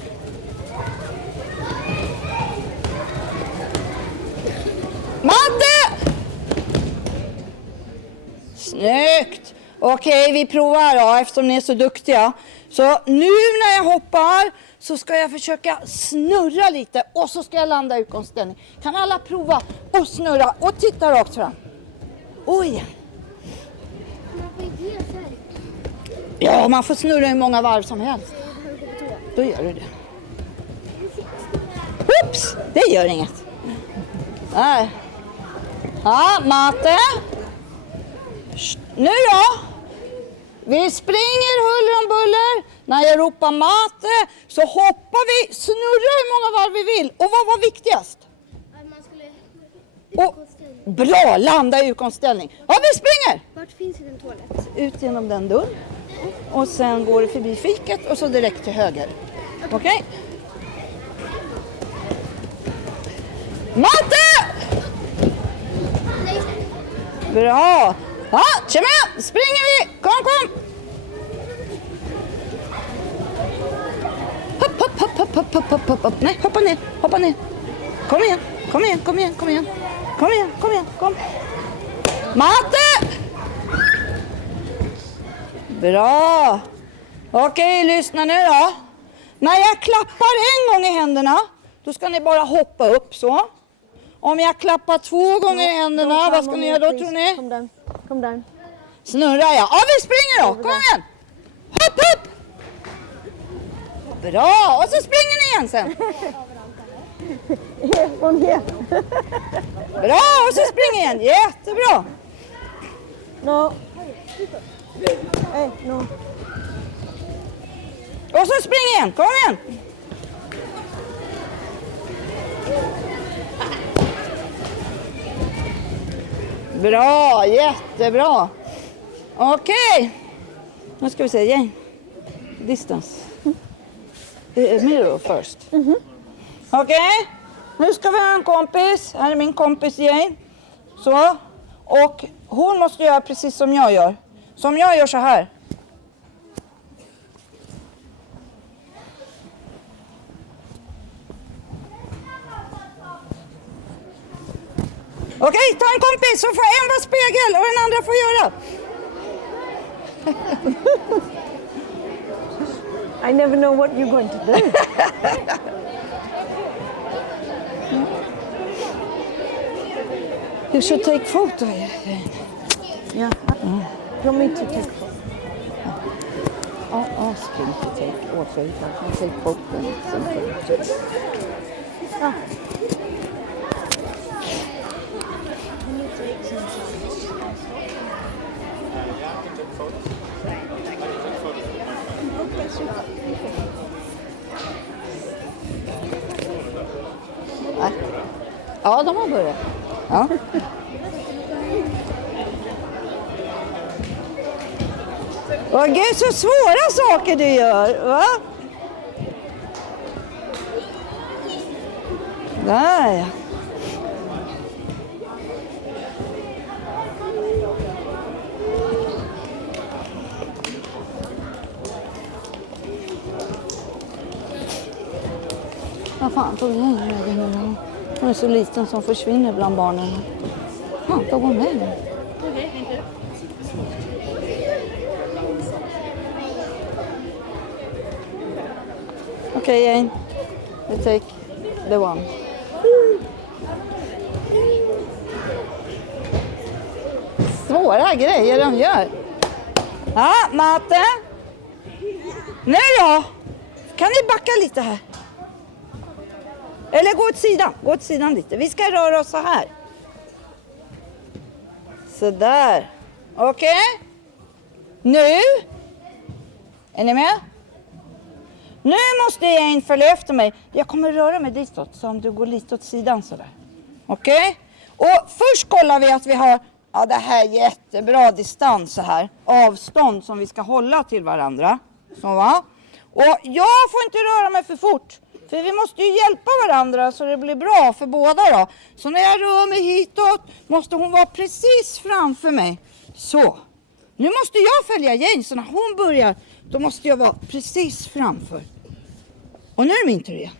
Matte! Snyggt! Okej, vi provar då eftersom ni är så duktiga. Så nu när jag hoppar så ska jag försöka snurra lite och så ska jag landa i utgångsställning. Kan alla prova och snurra och titta rakt fram? Oj! Ja, man får snurra hur många varv som helst. Då gör du det. Oops! Det gör inget. Nej. Ja, Matte. Nu då. Vi springer huller om buller. När jag ropar Matte så hoppar vi, snurrar hur många varv vi vill. Och vad var viktigast? Man skulle... Och, bra, landa i utgångsställning. Ja, vi springer. Vart finns en toalett? Ut genom den dörren. Och sen går det förbi fiket och så direkt till höger. Okej? Matte! Bra! Ja, tjena! Springer vi! Kom! Hopp. Nej, hoppa ner. Kom igen. Matte! Bra! Okej, lyssna nu då. När jag klappar en gång i händerna, då ska ni bara hoppa upp så. Om jag klappar 2 gånger i händerna, vad ska ni göra då tror ni? Come down. Snurrar jag. Ja, vi springer då. Kom igen. Hopp. Bra. Och så springer ni igen sen. Bra. Och så springer igen. Jättebra. No. Hey, no. Och så springer igen. Kom igen. Bra, jättebra. Okej. Nu ska vi se, Jane. Distance. Mirror first. Okej. Nu ska vi ha en kompis. Här är min kompis Jane. Så. Och hon måste göra precis som jag gör. Som jag gör så här. Okej, ta en kompis så får en vara spegel och den andra får göra. I never know what you're going to do. You should take photo. Yeah. You want me to take photo? I'll ask him to take also. You can take photo. Ja, de har börjat. Ja. Åh gud, så svåra saker du gör, va? Där ja. Vad fan tog jag vägen nu? Hon är så liten som försvinner bland barnen. Ja, tog hon vägen? Okej, Jane. We take the one. Svåra grejer de gör. Ja, Matte. Nu då. Kan ni backa lite här? Eller gå åt sidan lite. Vi ska röra oss så här. Så där. Okej. Nu. Är ni med? Nu måste Jane följa efter mig. Jag kommer röra mig ditåt. Så om du går lite åt sidan så där. Okej. Och först kollar vi att vi har det här jättebra distans så här. Avstånd som vi ska hålla till varandra. Så va. Och jag får inte röra mig för fort. För vi måste ju hjälpa varandra så det blir bra för båda då. Så när jag rör mig hitåt måste hon vara precis framför mig. Så. Nu måste jag följa Jane, så när hon börjar, då måste jag vara precis framför. Och nu är det min tur igen.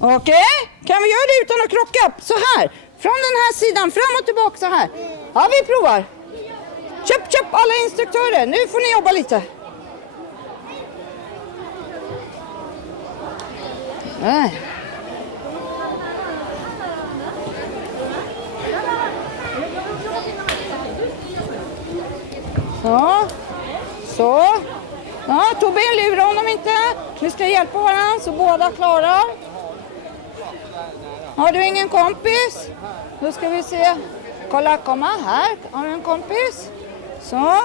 Okej, kan vi göra det utan att krocka? Så här, från den här sidan, fram och tillbaka så här. Ja, vi provar. Köp alla instruktörer, nu får ni jobba lite. Nej. Så. Ja, Torbjörn, lura honom inte. Vi ska hjälpa varandra så båda klarar. Har du ingen kompis? Då ska vi se. Kolla, komma här. Har du en kompis? Så.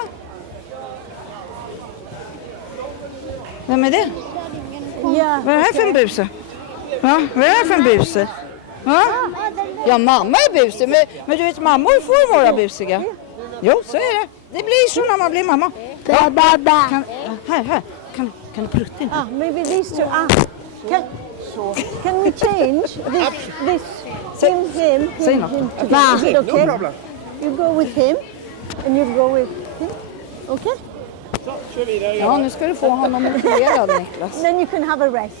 Vem är det? Ja. Vad är det här för en buse? Ja, vad är det här för en buse? Ja, mamma är buse. Men du vet, mammor får vara busiga. Jo, så är det. Det blir så när man blir mamma. Ja, här. Kan du prutta in? Maybe these two. Can we change this him? Say no. Is it okay? No problem. You go with him and you go with him. Okay? Ja, nu ska du få honom motiverad, Niklas. Then you can have a rest.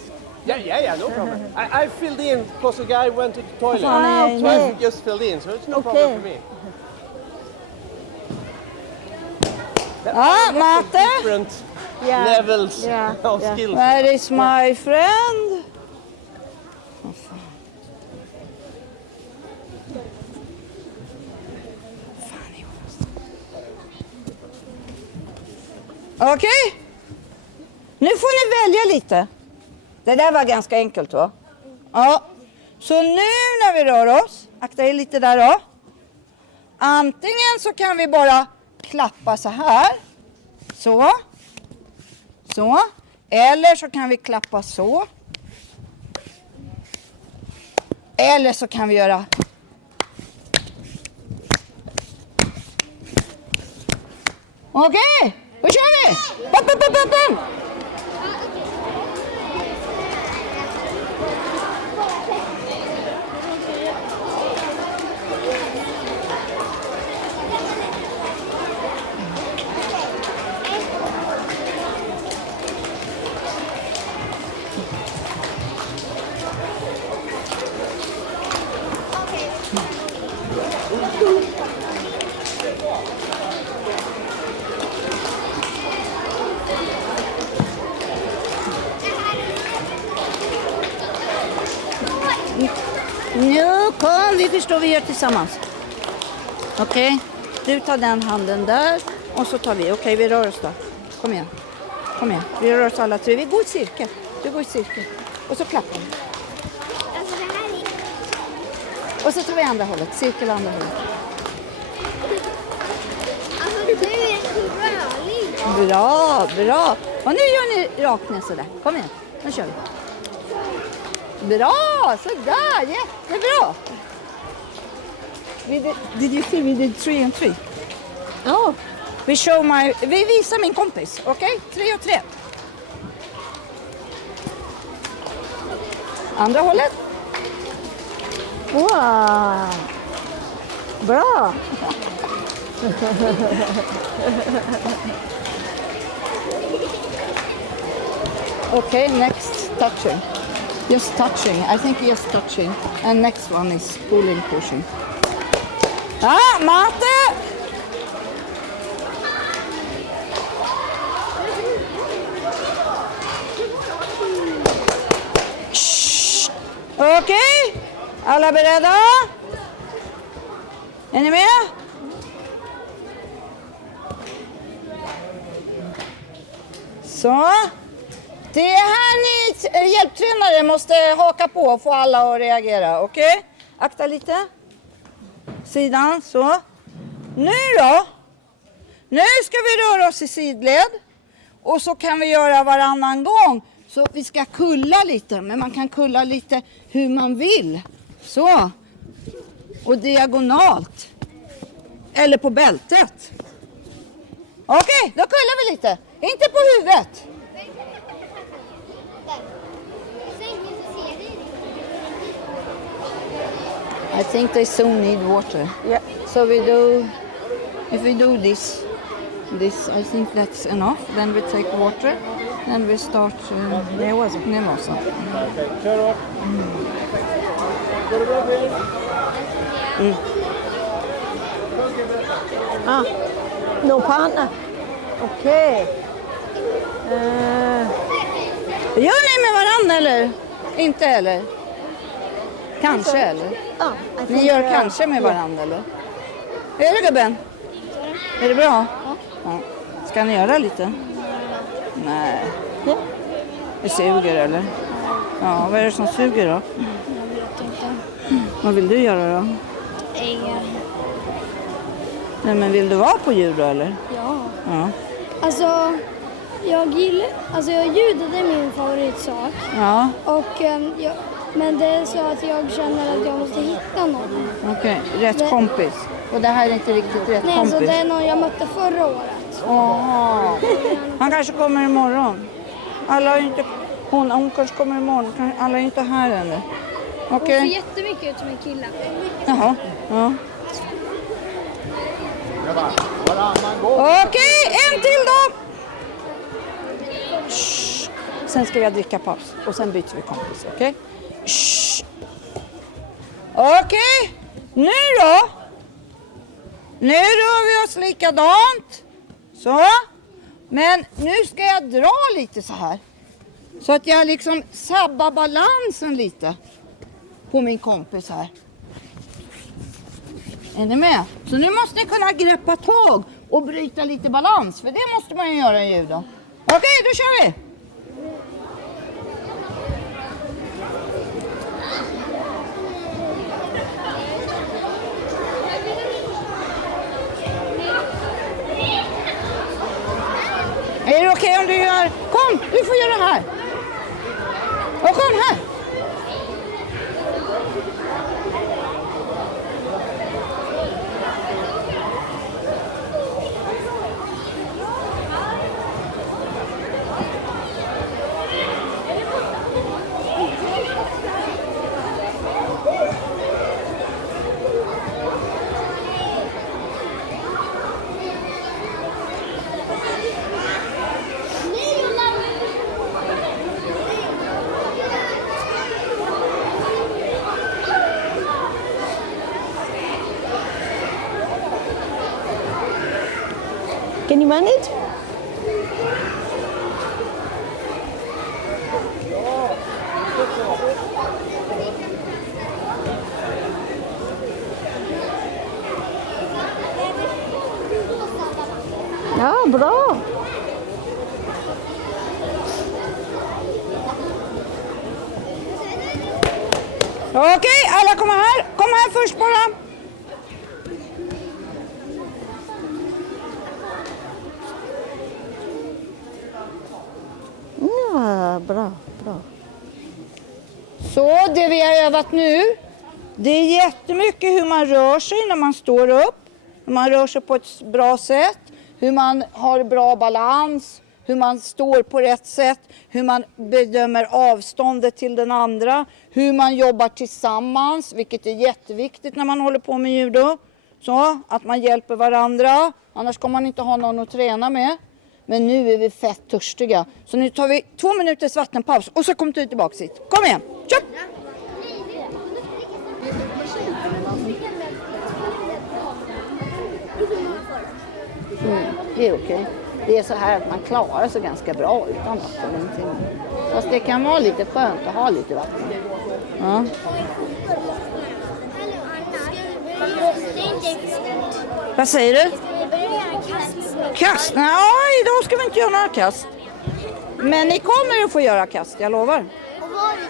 Yeah, no problem. I filled in because the guy went to the toilet. Okay. So I just filled in, so it's no problem for me. Matte. Different levels of skills. Where is my friend? Okej. Nu får ni välja lite. Det där var ganska enkelt, va? Ja. Så nu när vi rör oss, akta er lite där då. Antingen så kan vi bara klappa så här. Så. Eller så kan vi klappa så. Eller så kan vi göra. Okej, då kör vi! Bam! Nu kom, vi förstår vi gör tillsammans. Okej, du tar den handen där och så tar vi. Okej, vi rör oss då. Kom igen. Vi rör oss alla tre. Vi går i cirkel. Du går i cirkel. Och så klappar vi. Alltså det här är... Och så tar vi andra hållet. Cirkel andra hållet. Alltså du är så rörlig. Bra. Och nu gör ni raknä sådär. Kom igen, nu kör vi. Bra, sådär, jättebra. Did you see we did 3 and 3? Oh. Vi visar min kompis, okej? 3 och 3. Andra hållet. Wow. Bra. Okay, next touching. Just touching. I think just touching. And next one is pulling, pushing. Matte! Okej, alla beredda? Är ni med? Så. Det är här ni hjälptränare måste haka på och få alla att reagera, okej? Akta lite. Sidan, så. Nu då? Nu ska vi röra oss i sidled. Och så kan vi göra varannan gång. Så vi ska kulla lite, men man kan kulla lite hur man vill. Så. Och diagonalt. Eller på bältet. Okej, då kullar vi lite. Inte på huvudet. I think they soon need water. Yeah. So if we do this, I think that's enough. Then we take water. Then we start Nervösa. Okej, kör då. Går det bra, Bill? No partner. Okej. Gör ni med varandra eller? Inte eller? Kanske eller? Ja, Ni gör kanske med varandra eller? Är det gubben? Är det bra? Ja. Ska ni göra lite? Nej. Ja. Det suger eller? Ja, vad är det som suger då? Jag vet inte. Vad vill du göra då? Inga. Nej, men vill du vara på judo eller? Ja. Ja. Alltså, judo det är min favoritsak. Ja, Men det är så att jag känner att jag måste hitta någon. okej. Rätt kompis. Och det här är inte riktigt rätt Nej, kompis. så det är någon jag mötte förra året. Jaha. Han kanske kommer imorgon. Alla är inte... Hon kanske kommer imorgon. Alla är inte här ännu. Hon Okej. ser jättemycket ut som en kille. Jaha. Ja. Okej, en till då. Shh. Sen ska vi dricka paus. Och sen byter vi kompis. Okej? Shh. Okej. Nu då. Nu rör vi oss likadant. Så. Men nu ska jag dra lite så här. Så att jag liksom sabbar balansen lite. På min kompis här. Är ni med? Så nu måste ni kunna greppa tag och bryta lite balans. För det måste man ju göra i judo. Okej, då kör vi! Är det okej om du gör... Kom, du får göra här. Och kom här. Can you manage? Ja, bra. Okej, alla kommer här. Kom här först bara. Ja, bra. Så det vi har övat nu, det är jättemycket hur man rör sig när man står upp. Hur man rör sig på ett bra sätt. Hur man har bra balans. Hur man står på rätt sätt. Hur man bedömer avståndet till den andra. Hur man jobbar tillsammans, vilket är jätteviktigt när man håller på med judo. Så att man hjälper varandra. Annars kommer man inte ha någon att träna med. Men nu är vi fett törstiga. Så nu tar vi 2 minuters vattenpaus och så kommer du tillbaka hit. Kom igen, kör! Det är okej. Det är så här att man klarar sig ganska bra utan vatten. Fast det kan vara lite skönt att ha lite vatten. Ja. Vad säger du? Kast? Nej, idag ska vi inte göra några kast. Men ni kommer att få göra kast, jag lovar. Och vad är det?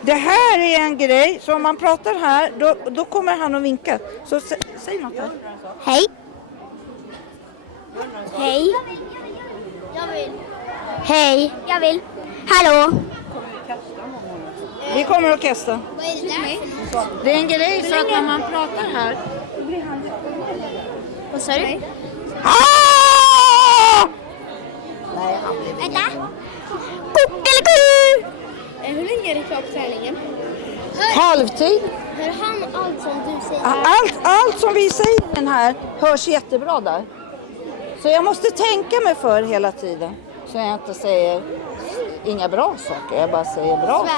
Det här är en grej, så om man pratar här, då kommer han att vinka. Så säg något här. Hej. Hej. Jag vill. Hej. Jag vill. Hallå. Vi kommer att kasta. Vad är det där? Det är en grej så att när man pratar här, då blir han... Vad sa du? Ah! Nej, han blir... Vänta. Kuckeliku! Hur länge är det kvar på träningen? Halvtid. Hör han allt som du säger? Allt som vi säger den här hörs jättebra där. Så jag måste tänka mig för hela tiden. Så jag inte säger inga bra saker. Jag bara säger bra.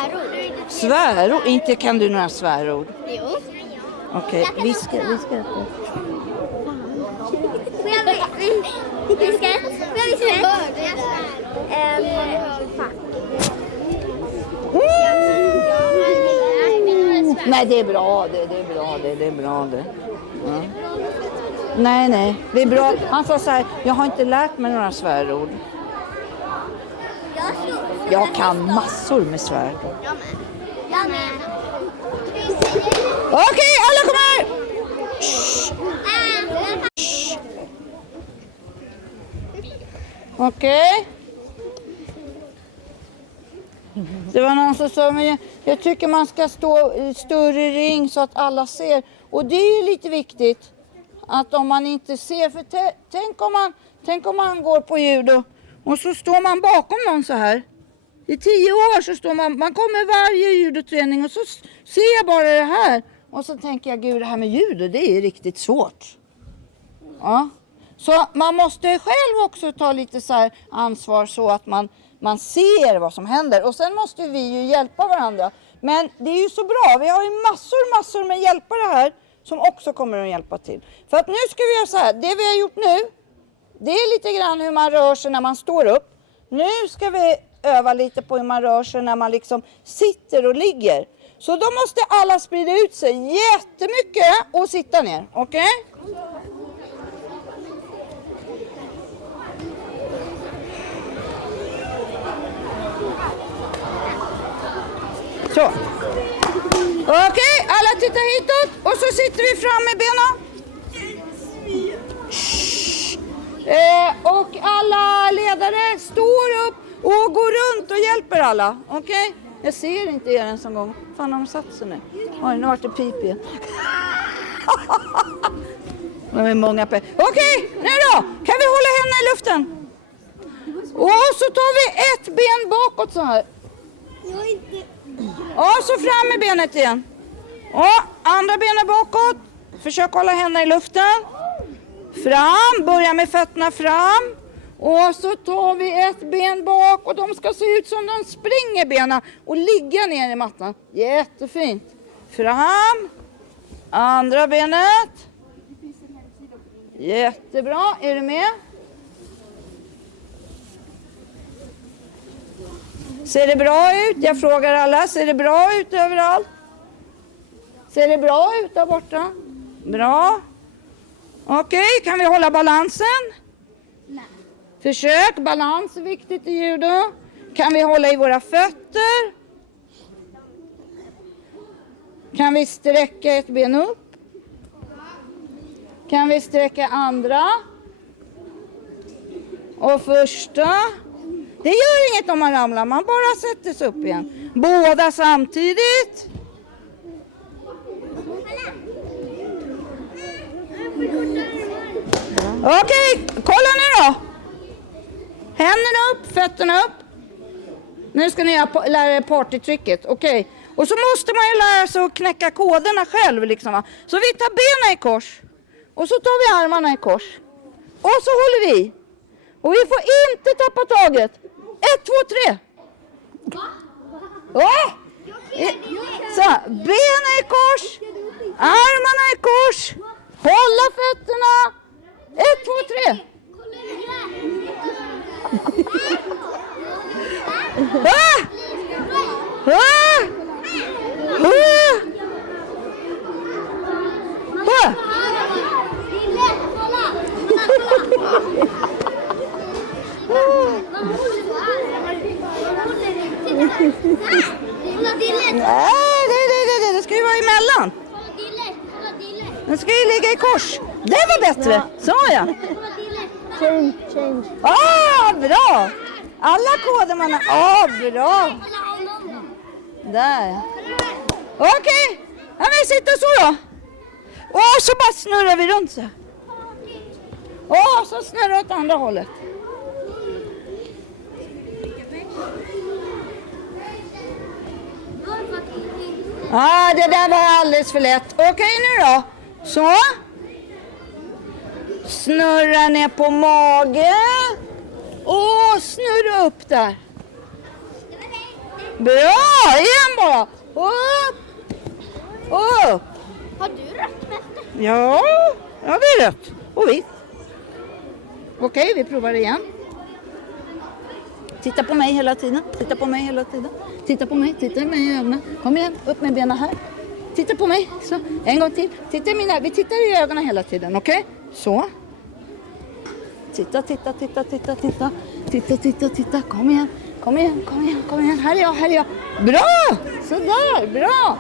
Svärord? Inte kan du några svärord. Jo. Okej, viska inte. Får jag viska ett? Nej, det är bra. Det är bra. Ja. Nej, det är bra. Han sa så här, jag har inte lärt mig några svärord. Jag kan massor med svärord. Okej, alla kommer! Okej. Det var någon som sa, men jag tycker man ska stå i större ring så att alla ser. Och det är ju lite viktigt att om man inte ser, för tänk om man går på judo och så står man bakom någon så här. I 10 år så står man kommer varje judoträning och så ser jag bara det här. Och så tänker jag, gud det här med judo, det är riktigt svårt. Ja. Så man måste själv också ta lite så här ansvar så att man ser vad som händer. Och sen måste vi ju hjälpa varandra. Men det är ju så bra, vi har ju massor med hjälpare här som också kommer att hjälpa till. För att nu ska vi göra så här, det vi har gjort nu, det är lite grann hur man rör sig när man står upp. Nu ska vi öva lite på hur man rör sig när man liksom sitter och ligger. Så då måste alla sprida ut sig jättemycket och sitta ner, okej? Så. Okej, alla tittar hitåt och så sitter vi fram med benen. Och alla ledare står upp och går runt och hjälper alla. Okej? Jag ser inte er ens en gång. Fan, har de satt sig nu? Oj, nu har det pip igen. Det är många Okej, nu då. Kan vi hålla henne i luften? Och så tar vi ett ben bakåt så här. Och så fram med benet igen. Och andra benet bakåt. Försök hålla henne i luften. Fram, börja med fötterna fram. Och så tar vi ett ben bak och de ska se ut som de springer benen och ligga ner i mattan. Jättefint. Fram. Andra benet. Jättebra. Är du med? Ser det bra ut? Jag frågar alla. Ser det bra ut överallt? Ser det bra ut där borta? Bra. Okej, kan vi hålla balansen? Nej. Försök, balans är viktigt i judo. Kan vi hålla i våra fötter? Kan vi sträcka ett ben upp? Kan vi sträcka andra? Och första? Det gör inget om man ramlar, man bara sätter sig upp igen. Båda samtidigt. Okej, kolla nu då. Händerna upp, fötterna upp. Nu ska ni lära er partytrycket, okej. Och så måste man ju lära sig att knäcka koderna själv liksom, va? Så vi tar benen i kors. Och så tar vi armarna i kors. Och så håller vi. Och vi får inte tappa taget. 1, 2, 3. Ja. Så, benen i kors. Armarna i kors. Hålla fötterna. 1, 2, 3. Nej, det ska ju vara emellan. Den ska ju ligga i kors. Det var bättre, sa jag. Change. Bra. Alla koder man har. Bra. Där. Okej. Ja, men sitter så då. Och så bara snurrar vi runt så. Och så snurrar åt andra hållet. Det där var alldeles för lätt. Okej, nu då. Så. Snurra ner på mage. Och snurra upp där. Bra, igen bara. Upp. Upp. Har du rött mäster? Ja, vi är rött. Och vitt. Okej, vi provar igen. Titta på mig hela tiden. Titta på mig hela tiden. Titta på mig. Titta mig i ögonen. Kom igen, upp med benen här. Titta på mig. Så, en gång till. Titta i mina. Vi tittar i ögonen hela tiden, okej? Så. Titta. Titta. Kom igen. Här är jag. Bra! Så där, bra.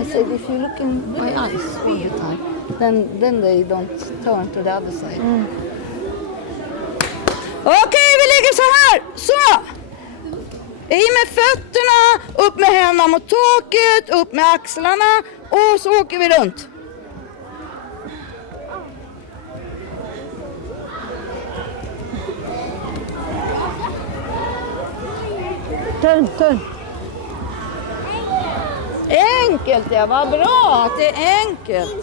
I said if you look in my eyes all the time, then they don't turn to the other side. Okej, vi ligger så här. Så. I med fötterna, upp med händerna mot taket, upp med axlarna och så åker vi runt. Turn. Enkelt, ja. Vad bra att det är enkelt.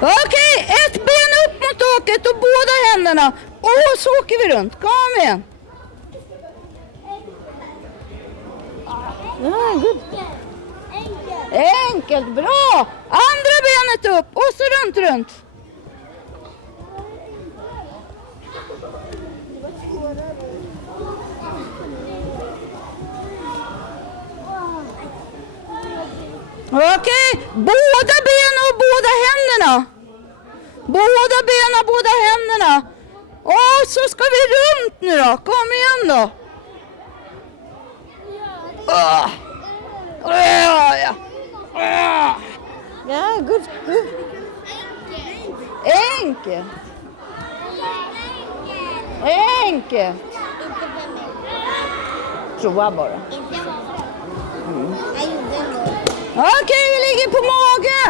Okej, ett ben upp mot taket och båda händerna. Och så åker vi runt. Kom igen. Good. Enkelt, bra. Andra benet upp och så runt. Okej, båda benen och båda händerna. Båda händerna. Och så ska vi runt nu då. Kom igen då. Ja, good. Enkelt. Prova bara. Okej, vi ligger på mage.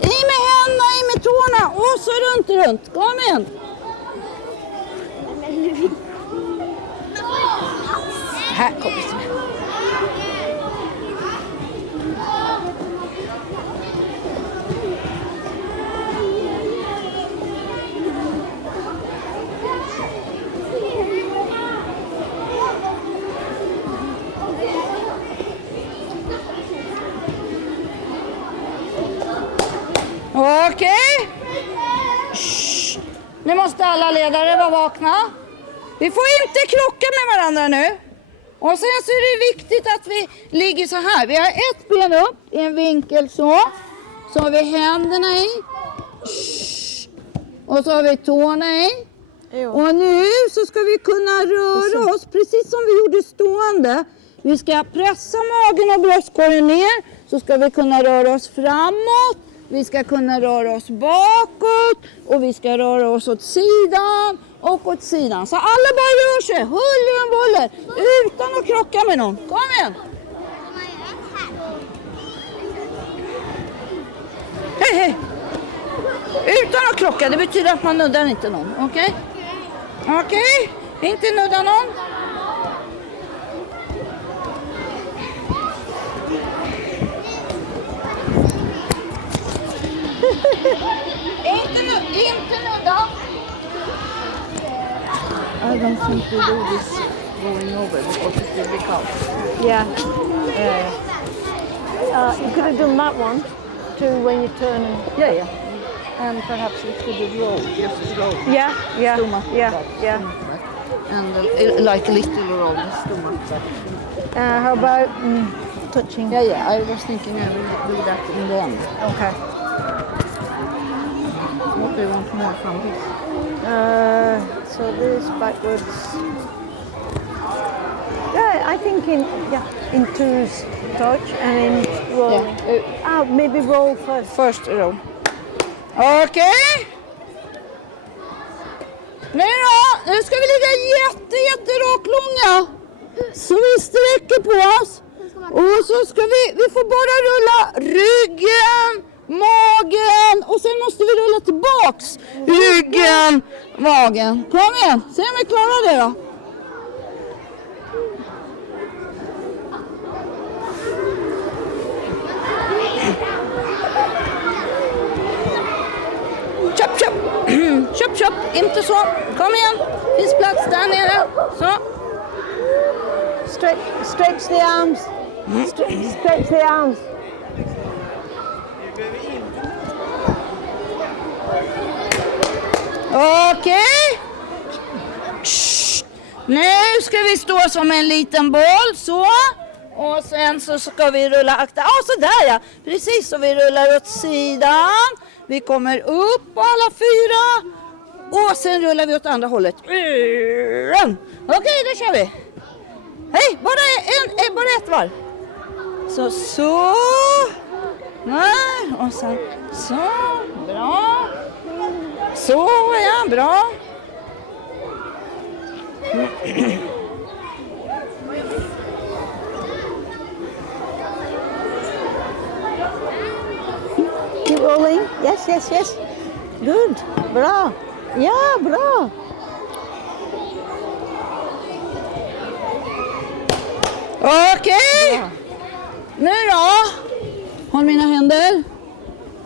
I med händerna, i med tårna. Och så runt. Kom igen. Här kommer vi. Okej. Nu måste alla ledare vara vakna. Vi får inte krocka med varandra nu. Och sen så är det viktigt att vi ligger så här. Vi har ett ben upp i en vinkel så. Så har vi händerna i. Och så har vi tårna i. Och nu så ska vi kunna röra oss precis som vi gjorde stående. Vi ska pressa magen och bröstkorgen ner. Så ska vi kunna röra oss framåt. Vi ska kunna röra oss bakåt och vi ska röra oss åt sidan och åt sidan. Så alla bara rör sig, huller om buller, utan att krocka med någon. Kom igen! Hej! Utan att krocka, det betyder att man nuddar inte någon, okej? Okej, inte nudda någon. Inte nudda. I don't think we do this going over because it will be cold. Yeah. You could have done that one too when you turn and... Yeah. And perhaps we could roll, just roll. Yeah. Stomach. And like a little roll, stomach. How about touching? Yeah. I was thinking I will do that in the end. Okay. What do you want more from this? So this backwards. Yeah, I think in twos touch and in roll. Yeah. Maybe roll first. First roll. Okej. Nu ska vi ligga jätterak så vi sträcker på oss. Och så ska vi får bara rulla ryggen, magen och sen måste vi rulla tillbaks ryggen, magen. Kom igen, se om vi klarar det då. inte så. Kom igen. Finns plats där nere. Så. Stretch the arms. Stretch the arms. Okej. Nu ska vi stå som en liten boll. Så. Och sen så ska vi rulla akta. Så där ja. Precis, så vi rullar åt sidan. Vi kommer upp på alla 4. Och sen rullar vi åt andra hållet. Okej, då kör vi. Hej, bara ett var. Så. Nej, och sen så. Bra. Så, ja, bra. Keep rolling. Yes. Good. Bra. Ja, bra. Okej. Nu då. Håll mina händer.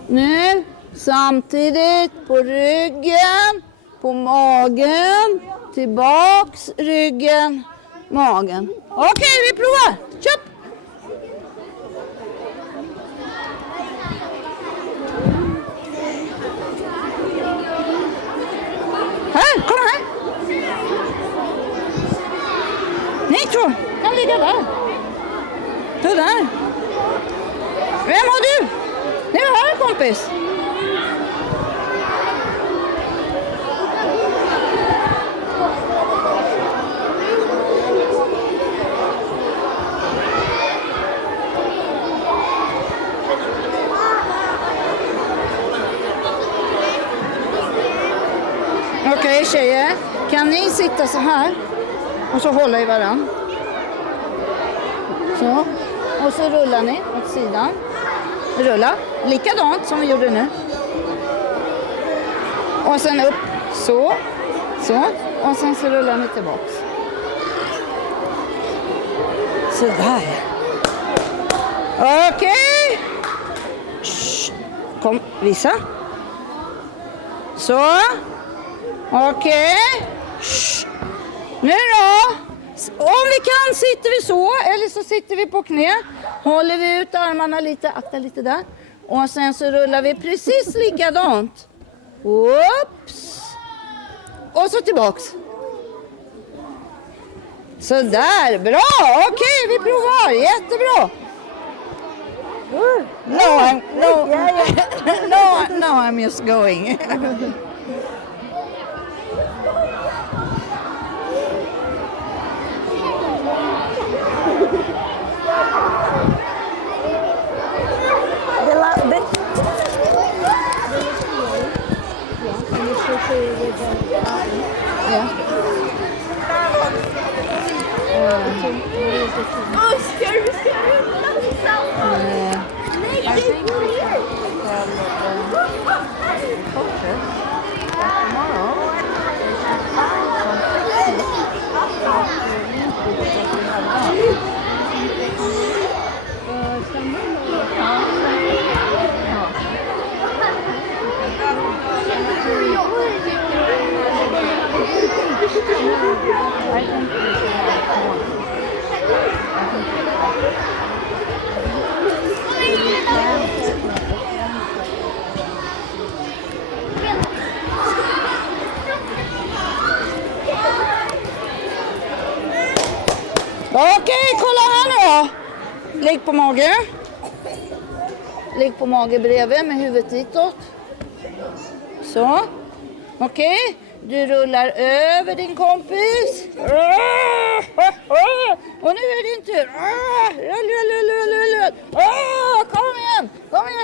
Nu. Samtidigt på ryggen. På magen. Tillbaks ryggen. Magen. Okej, vi provar. Köp. Här, kom här. Ni två kan ligga där. Så där. Vem har du? Nu har jag kompis. Okej, tjejer. Kan ni sitta så här och så hålla i varann? Så. Och så rullar ni åt sidan. Rulla. Likadant som vi gjorde nu. Och sen upp. Så. Så. Och sen så rullar ni tillbaks. Så där. Okej. Kom, visa. Så. Okej. Nu då. Om vi kan sitter vi så, eller så sitter vi på knä. Håller vi ut armarna lite, akta lite där. Och sen så rullar vi precis likadant. Oops. Och så tillbaks. Så där, bra. Okej, vi provar. Jättebra. No, I'm just going. Okej, kolla här nu då. Ligg på mage. Ligg på mage bredvid med huvudet ditåt. Så. Okej. Du rullar över din kompis. Och nu är det din tur. Rull.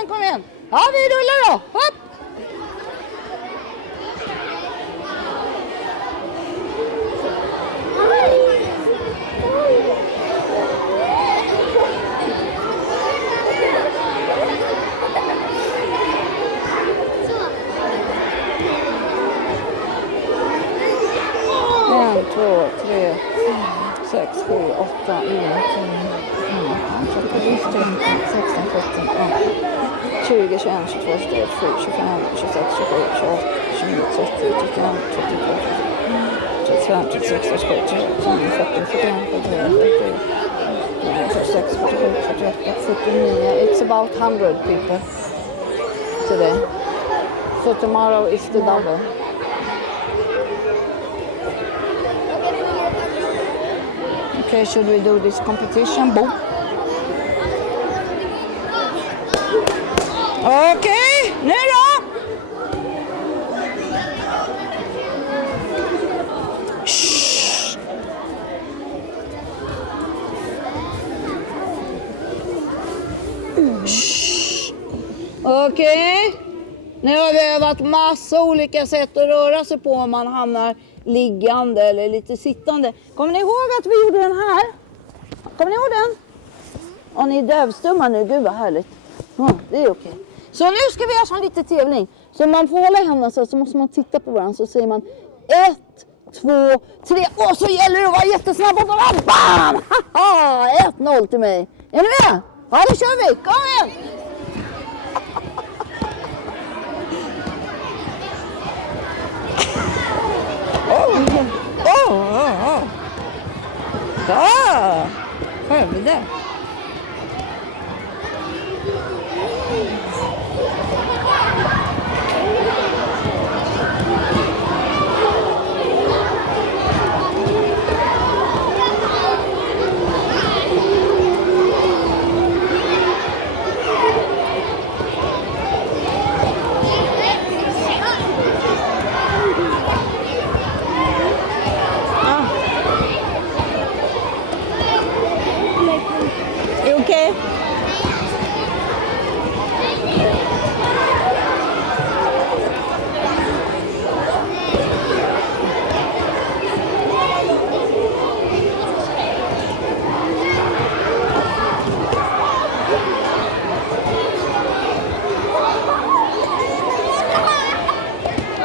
Kom igen. Ja, vi rullar då. Hopp. En, 2, 3, 6, 7, 8, 9, 10, 11, 12, 13, 14, 16, 17, 18. 20, 21, 22, 23, 25, 26, 27, 28, 29, 30, 31, 32, 35, 36, 37, 39, 40, 41, 42, 46, 47, 48, 49. It's about 100 people today. So tomorrow is the double. Okay, should we do this competition? Boom. Okej, nu då! Shh. Shh. Okej, nu har vi övat massa olika sätt att röra sig på om man hamnar liggande eller lite sittande. Kommer ni ihåg att vi gjorde den här? Kommer ni ihåg den? Och ni är dövstumma nu, gud vad härligt. Ja, det är okej. Så nu ska vi göra sån lite tävling. Så man får hålla i händerna så måste man titta på varandra. Så säger man 1, 2, 3. Och så gäller det att vara jättesnabb och bara BAM! Haha! 1-0 till mig. Är ni med? Ja, då kör vi. Kom igen! Ja! Skövde. Okay.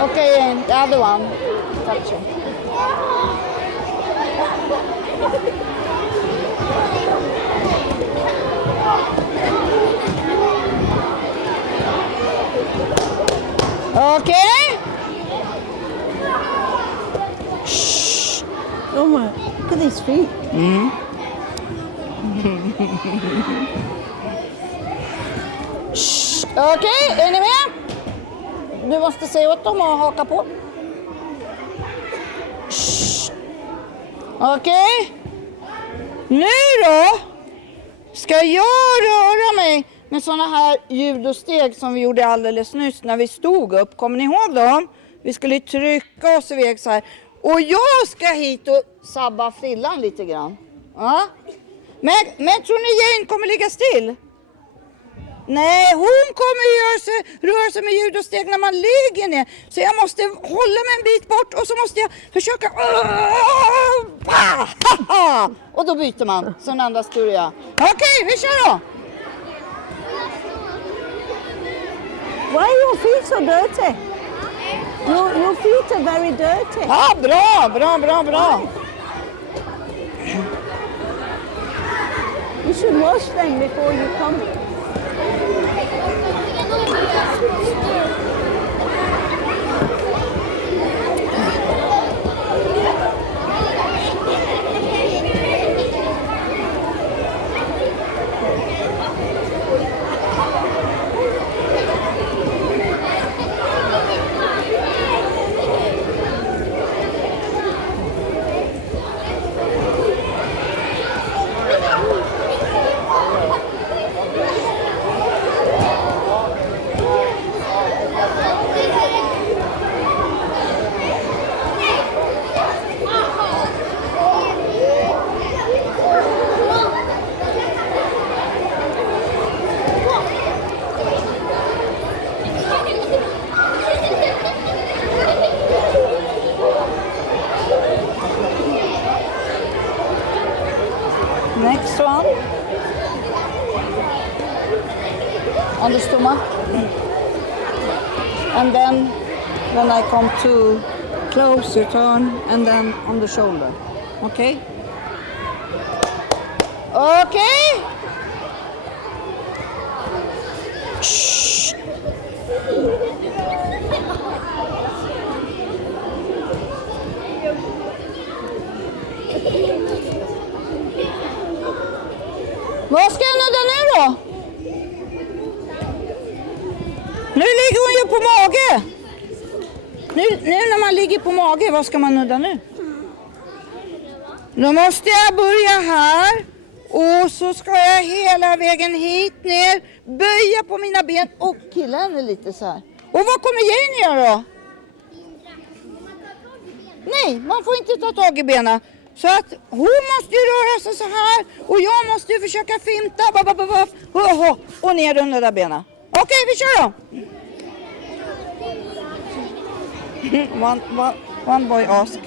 Okay, the other one. Touch it. Okay. Shh. Oh my, look at these feet. Shh. Okej, är ni med? Du måste säga åt dem och haka på. Shh. Okej. Nu då ska jag röra mig med såna här judosteg som vi gjorde alldeles nyss när vi stod upp. Kommer ni ihåg dem? Vi skulle trycka oss iväg så här. Och jag ska hit och sabba frillan lite grann. Ja. Men tror ni Jane kommer ligga still? Nej, hon kommer röra sig med judosteg när man ligger ner. Så jag måste hålla mig en bit bort och så måste jag försöka... Och då byter man. Så den andra står jag. Okej, vi kör då! Why are your feet so dirty? Your feet are very dirty. Ja, bra. You should wash them before you come. Next one. On the stomach. And then when I come to close, you turn and then on the shoulder. Okay? Okay? Shh. på mage. Nu när man ligger på mage, vad ska man nudda nu? Då måste jag börja här. Och så ska jag hela vägen hit ner. Böja på mina ben. Och killen är lite så här. Och vad kommer Jane göra då? Nej, man får inte ta tag i benen. Så att hon måste ju röra sig så här. Och jag måste ju försöka finta. Och ner under där benen. Okej, vi kör då. One boy asked,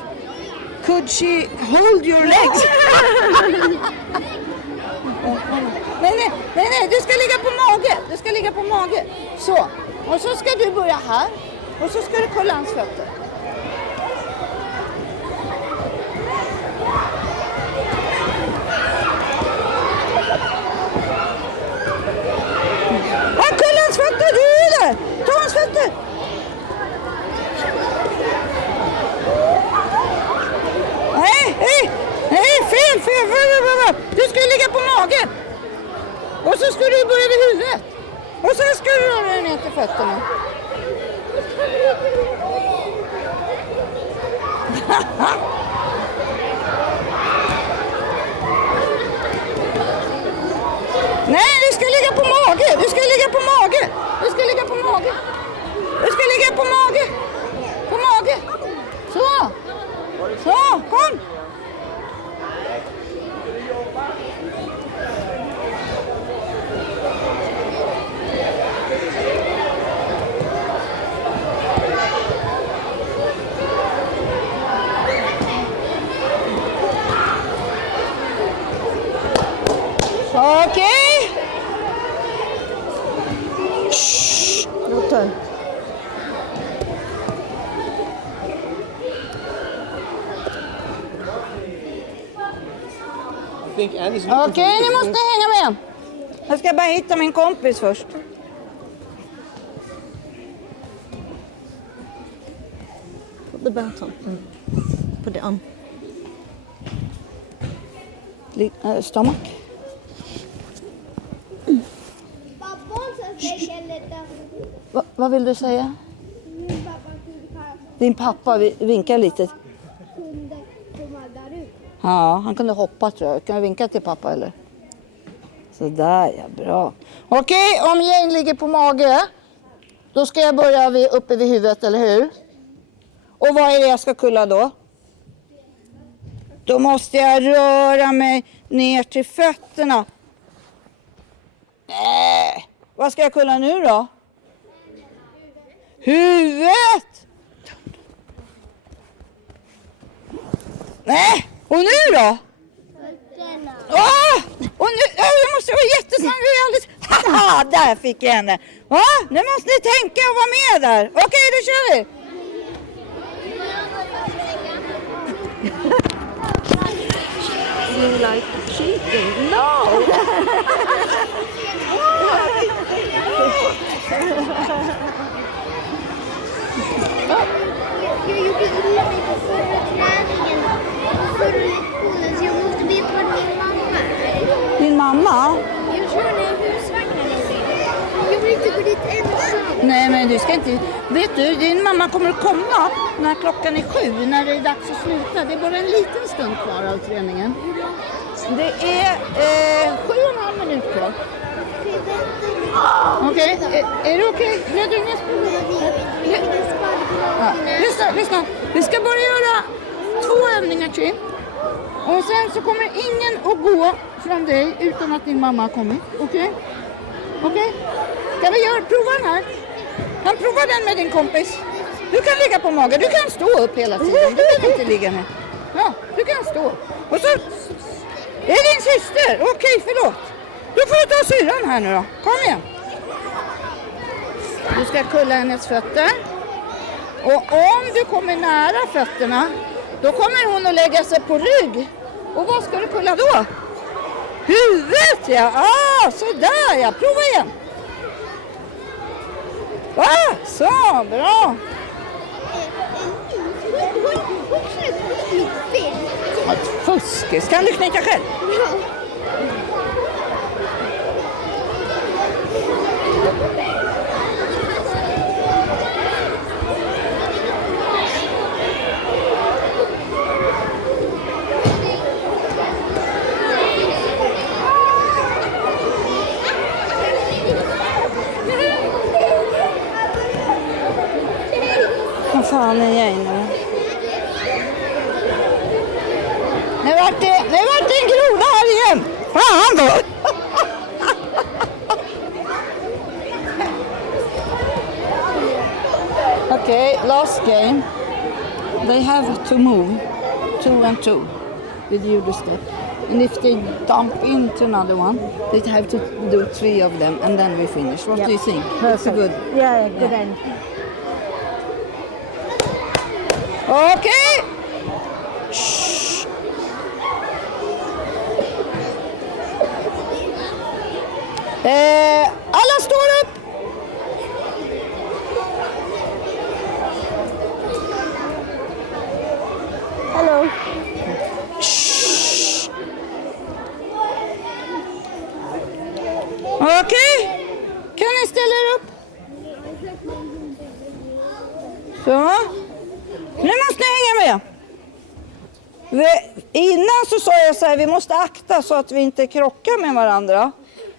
could she hold your legs? nej, du ska ligga på mage. Du ska ligga på mage. Så. Och så ska du börja här. Och så ska du kolla hans fötter. Kolla hans fötter, du är där. Ta hans fötter. Nej, fel. Du ska ligga på magen. Och så ska du börja vid huvudet. Och sen ska du röra dig ner till fötterna. Nej, du ska ligga på mage. Du ska ligga på mage. Du ska ligga på mage. Du ska ligga på mage. På mage. Så, kom. Okej. Låt Okej, ni måste hänga med. Jag ska bara hitta min kompis först. Put the baton. Put it on. Stomach. Vad vill du säga? Din pappa vinkar lite. Ja, han kunde hoppa tror jag. Kan jag vinka till pappa eller? Sådär, ja, bra. Okej, om Jane ligger på mage, då ska jag börja uppe vid huvudet, eller hur? Och vad är det jag ska kulla då? Då måste jag röra mig ner till fötterna. Nej, vad ska jag kulla nu då? Huvudet! Nej, och nu då? Och nu, jag måste vara jättesnabb. Haha, där fick jag henne. Nu måste ni tänka och vara med där. Okej, då kör vi. You like cheating? No! Jag gjorde illa mig på förra träningen. Förra lektionen, så jag måste veta vad min mamma är. Din mamma? Jag kör ner husvagnen lite. Jag vill inte gå dit ensam. Nej, men du ska inte... Vet du, din mamma kommer att komma när klockan är 7, när det är dags att sluta. Det är bara en liten stund kvar av träningen. Det är 7,5 minuter kvar. Okej, är det okej? Blöder du Lyssna. Vi ska bara göra 2 övningar till. Och sen så kommer ingen att gå från dig utan att din mamma har kommit. Okej? Ska vi prova den här? Kan prova den med din kompis. Du kan ligga på magen. Du kan stå upp hela tiden. Du behöver inte ligga ner. Ja, du kan stå. Och så... Det är din syster. Okej, förlåt. Då får du ta syran här nu då. Kom igen. Du ska kulla hennes fötter. Och om du kommer nära fötterna, då kommer hon att lägga sig på rygg. Och vad ska du kulla då? Huvudet, ja. Sådär, ja. Prova igen. Så, bra. Fuskis. Kan du knyta själv? fan är jag nu? Nu vart det en groda här igen. Fan då! Okay, last game. They have to move 2 and 2 with judo step. And if they dump into another one, they have to do 3 of them and then we finish. What do you think? It's a good. Yeah, good end. Okay. Shh. Alla står upp. Hello. Shh. Okej. Kan ni ställa er upp? Så. Nu måste ni hänga med. Innan så sa jag så här, vi måste akta så att vi inte krockar med varandra.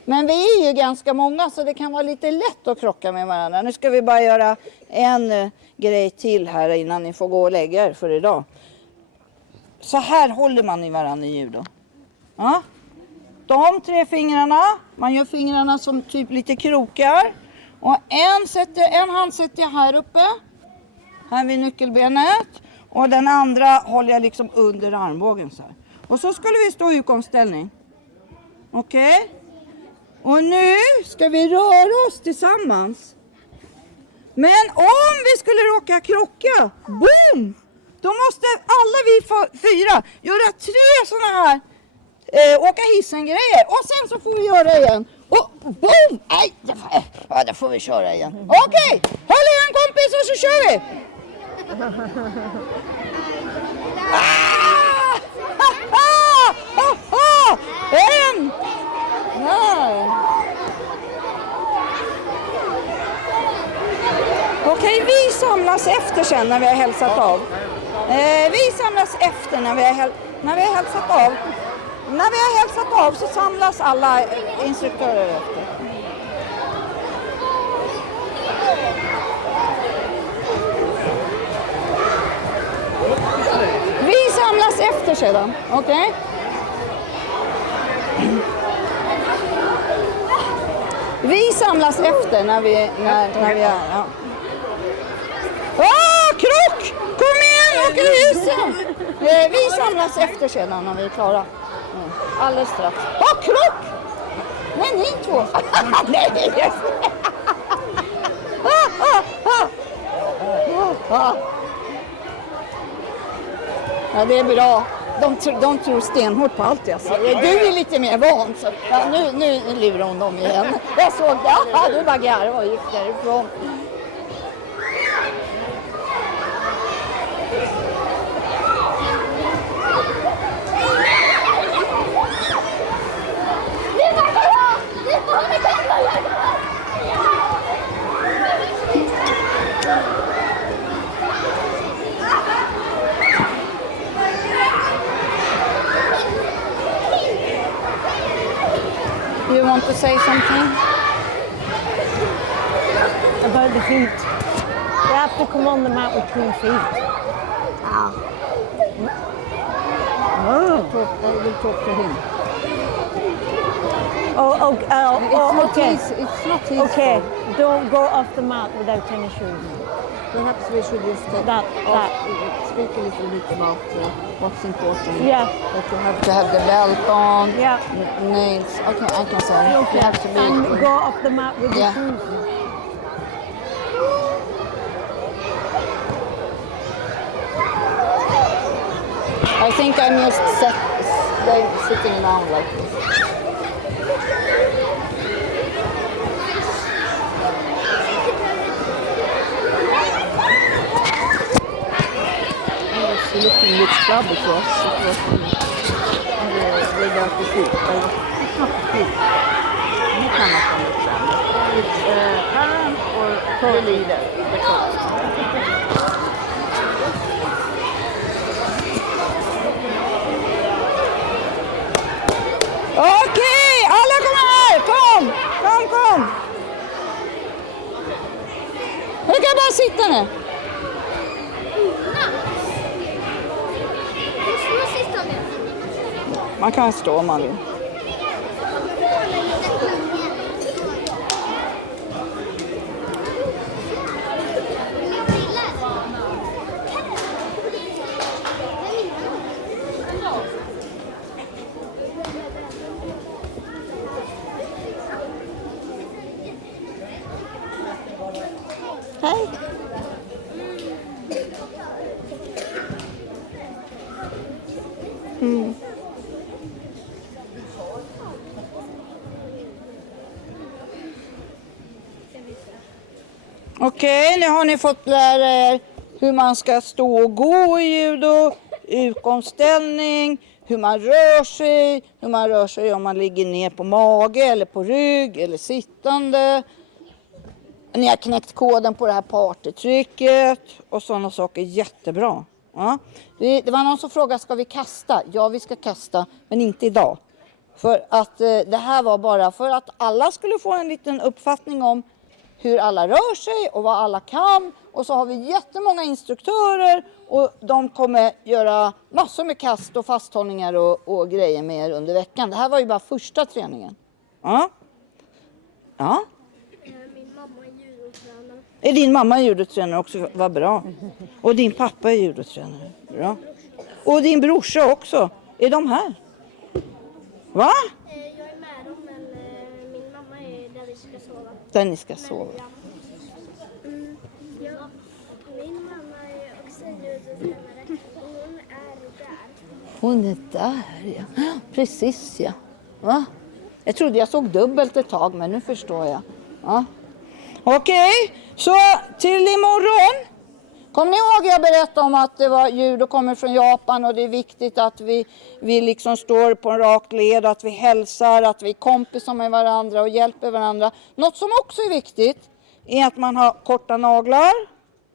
Men vi är ju ganska många så det kan vara lite lätt att krocka med varandra. Nu ska vi bara göra en grej till här innan ni får gå och lägga er för idag. Så här håller man i varandra i judo. Ja. De 3 fingrarna, man gör fingrarna som typ lite krokar. Och en hand sätter jag här uppe, här vid nyckelbenet. Och den andra håller jag liksom under armbågen så här. Och så skulle vi stå i utgångsställning. Okej? Och nu ska vi röra oss tillsammans. Men om vi skulle råka krocka, boom! Då måste alla vi 4 göra 3 sådana här åka hissen-grejer. Och sen så får vi göra igen. Och boom! Nej, det får vi köra igen. Okej, håll i en kompis och så kör vi! En! Här! Okej, vi samlas efter sen när vi har hälsat av. Vi samlas efter när vi har hälsat av. När vi har hälsat av så samlas alla instruktörer efter. Vi samlas efter sedan, okej? Vi samlas efter när vi är... Ja. Krock! Kom igen, åk i husen! Vi samlas efter sedan när vi är klara. Alldeles strax. Krock! Nej, ni 2. Nej, yes. Ja, det är bra. De tror stenhårt på allt jag säger. Du är lite mer van. Så, ja, nu lurar hon dem igen. Jag såg det. Ja, du bara garvade och gick därifrån. You want to say something? About the feet. You have to come on the mat with clean feet. We'll talk to him. Okay. It's not his Okay, fault. don't go off the mat without any shoes. Perhaps we should just speak a little bit about what's important. Yeah. That you have to have the belt on, Yeah. nails. Okay, I can say. Okay. You have to be And go off the mat with Yeah. the shoes. I think I'm just sitting down like this. Looking which club it was. It was without the feet. It's not the feet. You cannot understand. It's parent or the leader, the coach. Okej, alla kommer här! Kom! Du kan bara sitta nu. Man kan stå om man vill. Hej. Okej, nu har ni fått lära er hur man ska stå och gå i judo, utgångsställning, hur man rör sig om man ligger ner på mage eller på rygg eller sittande. Ni har knäckt koden på det här partytrycket och sådana saker. Jättebra. Ja. Det var någon som frågade, ska vi kasta? Ja, vi ska kasta, men inte idag. För att det här var bara för att alla skulle få en liten uppfattning om hur alla rör sig och vad alla kan. Och så har vi jättemånga instruktörer och de kommer göra massor med kast och fasthållningar och grejer med er under veckan. Det här var ju bara första träningen. Ja. Ja. Min mamma är judotränare. Är din mamma judotränare också? Vad bra. Och din pappa är judotränare. Bra. Och din brorsa också. Är de här? Va? Jag är med dem, men min mamma är där vi ska sova. Där ni ska sova. Ja, min mamma är också judotränare. Hon är där. Hon är där, ja. Precis, ja. Va? Jag trodde jag såg dubbelt ett tag, men nu förstår jag. Ja. Okej, så till imorgon. Kommer ni ihåg jag berättade om att det var judo kommer från Japan och det är viktigt att vi liksom står på en rak led, att vi hälsar, att vi är kompisar med varandra och hjälper varandra. Något som också är viktigt är att man har korta naglar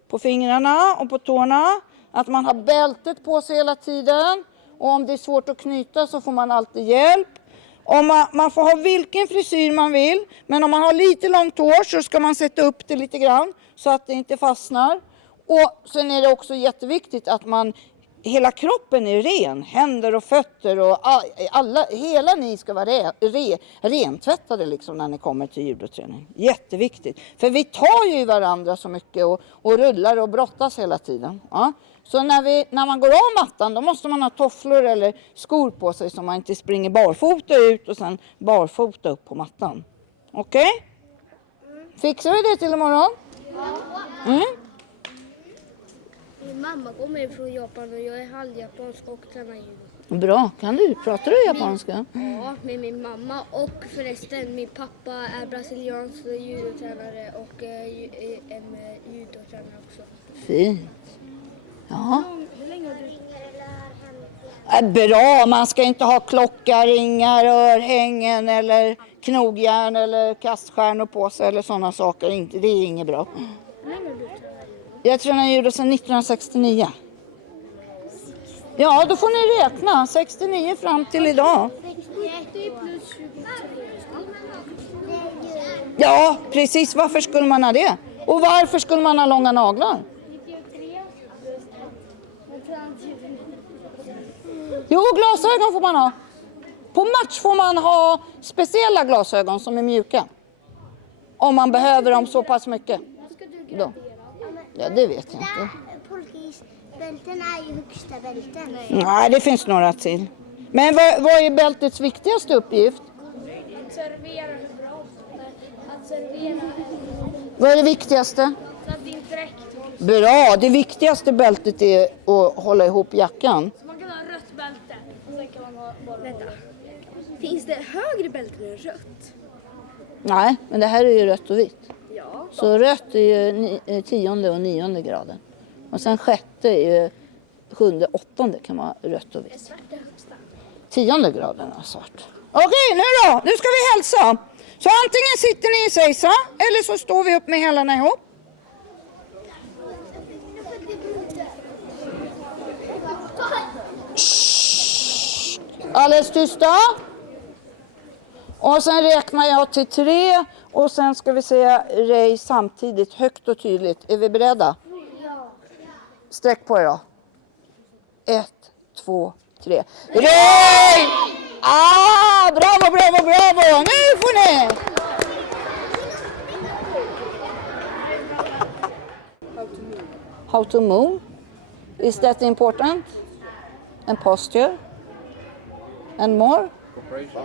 på fingrarna och på tårna. Att man har bältet på sig hela tiden. Och om det är svårt att knyta så får man alltid hjälp. Man får ha vilken frisyr man vill. Men om man har lite långt hår så ska man sätta upp det lite grann så att det inte fastnar. Och sen är det också jätteviktigt att hela kroppen är ren. Händer och fötter och hela ni ska vara rentvättade liksom när ni kommer till judoträning. Jätteviktigt. För vi tar ju i varandra så mycket och rullar och brottas hela tiden. Ja. Så när man går av mattan då måste man ha tofflor eller skor på sig så man inte springer barfota ut och sen barfota upp på mattan. Okej? Fixar vi det till imorgon? Mm. Min mamma kommer från Japan och jag är halvjapansk och tränar judo. Bra, pratar du japanska? Ja, med min mamma och förresten min pappa är brasiliansk judotränare och en judotränare också. Fint. Ja. Hur länge har du? Bra, man ska inte ha klocka, ringar, örhängen eller knogjärn eller kaststjärnor på sig eller sådana saker. Det är inget bra. Hur länge har du tränat judo? Jag tränar judo sedan 1969. Ja, då får ni räkna. 69 fram till idag. 60 plus 23. Ja, precis. Varför skulle man ha det? Och varför skulle man ha långa naglar? 93. Jo, glasögon får man ha. På match får man ha speciella glasögon som är mjuka. Om man behöver dem så pass mycket. Då. Ja, det vet jag inte. Bälten är ju högsta bälten. Nej, det finns några till. Men vad är bältets viktigaste uppgift? Att servera hur bra. Att servera. Vad är det viktigaste? Så att det inte räcker. Bra, det viktigaste bältet är att hålla ihop jackan. Så man kan ha rött bälte. Och sen kan man ha bara... Vänta. Finns det högre bälten än rött? Nej, men det här är ju rött och vitt. Ja. Så rött är ju 10:e och 9:e graden. Och sen 6:e är ju 7:e, 8:e kan vara rött och vitt. Svart är högsta. 10:e graden är svart. Okej, nu då. Nu ska vi hälsa. Så antingen sitter ni i sejsa eller så står vi upp med hälarna ihop. Shh. Alldeles tysta. Och sen räknar jag till 3 och sen ska vi säga rej samtidigt högt och tydligt. Är vi beredda? Ja. Sträck på er då. 1, 2, 3. Röj! Ah, bravo, bravo, bravo! Nu får ni! How to move. Is that important? And posture? And more? Cooperation.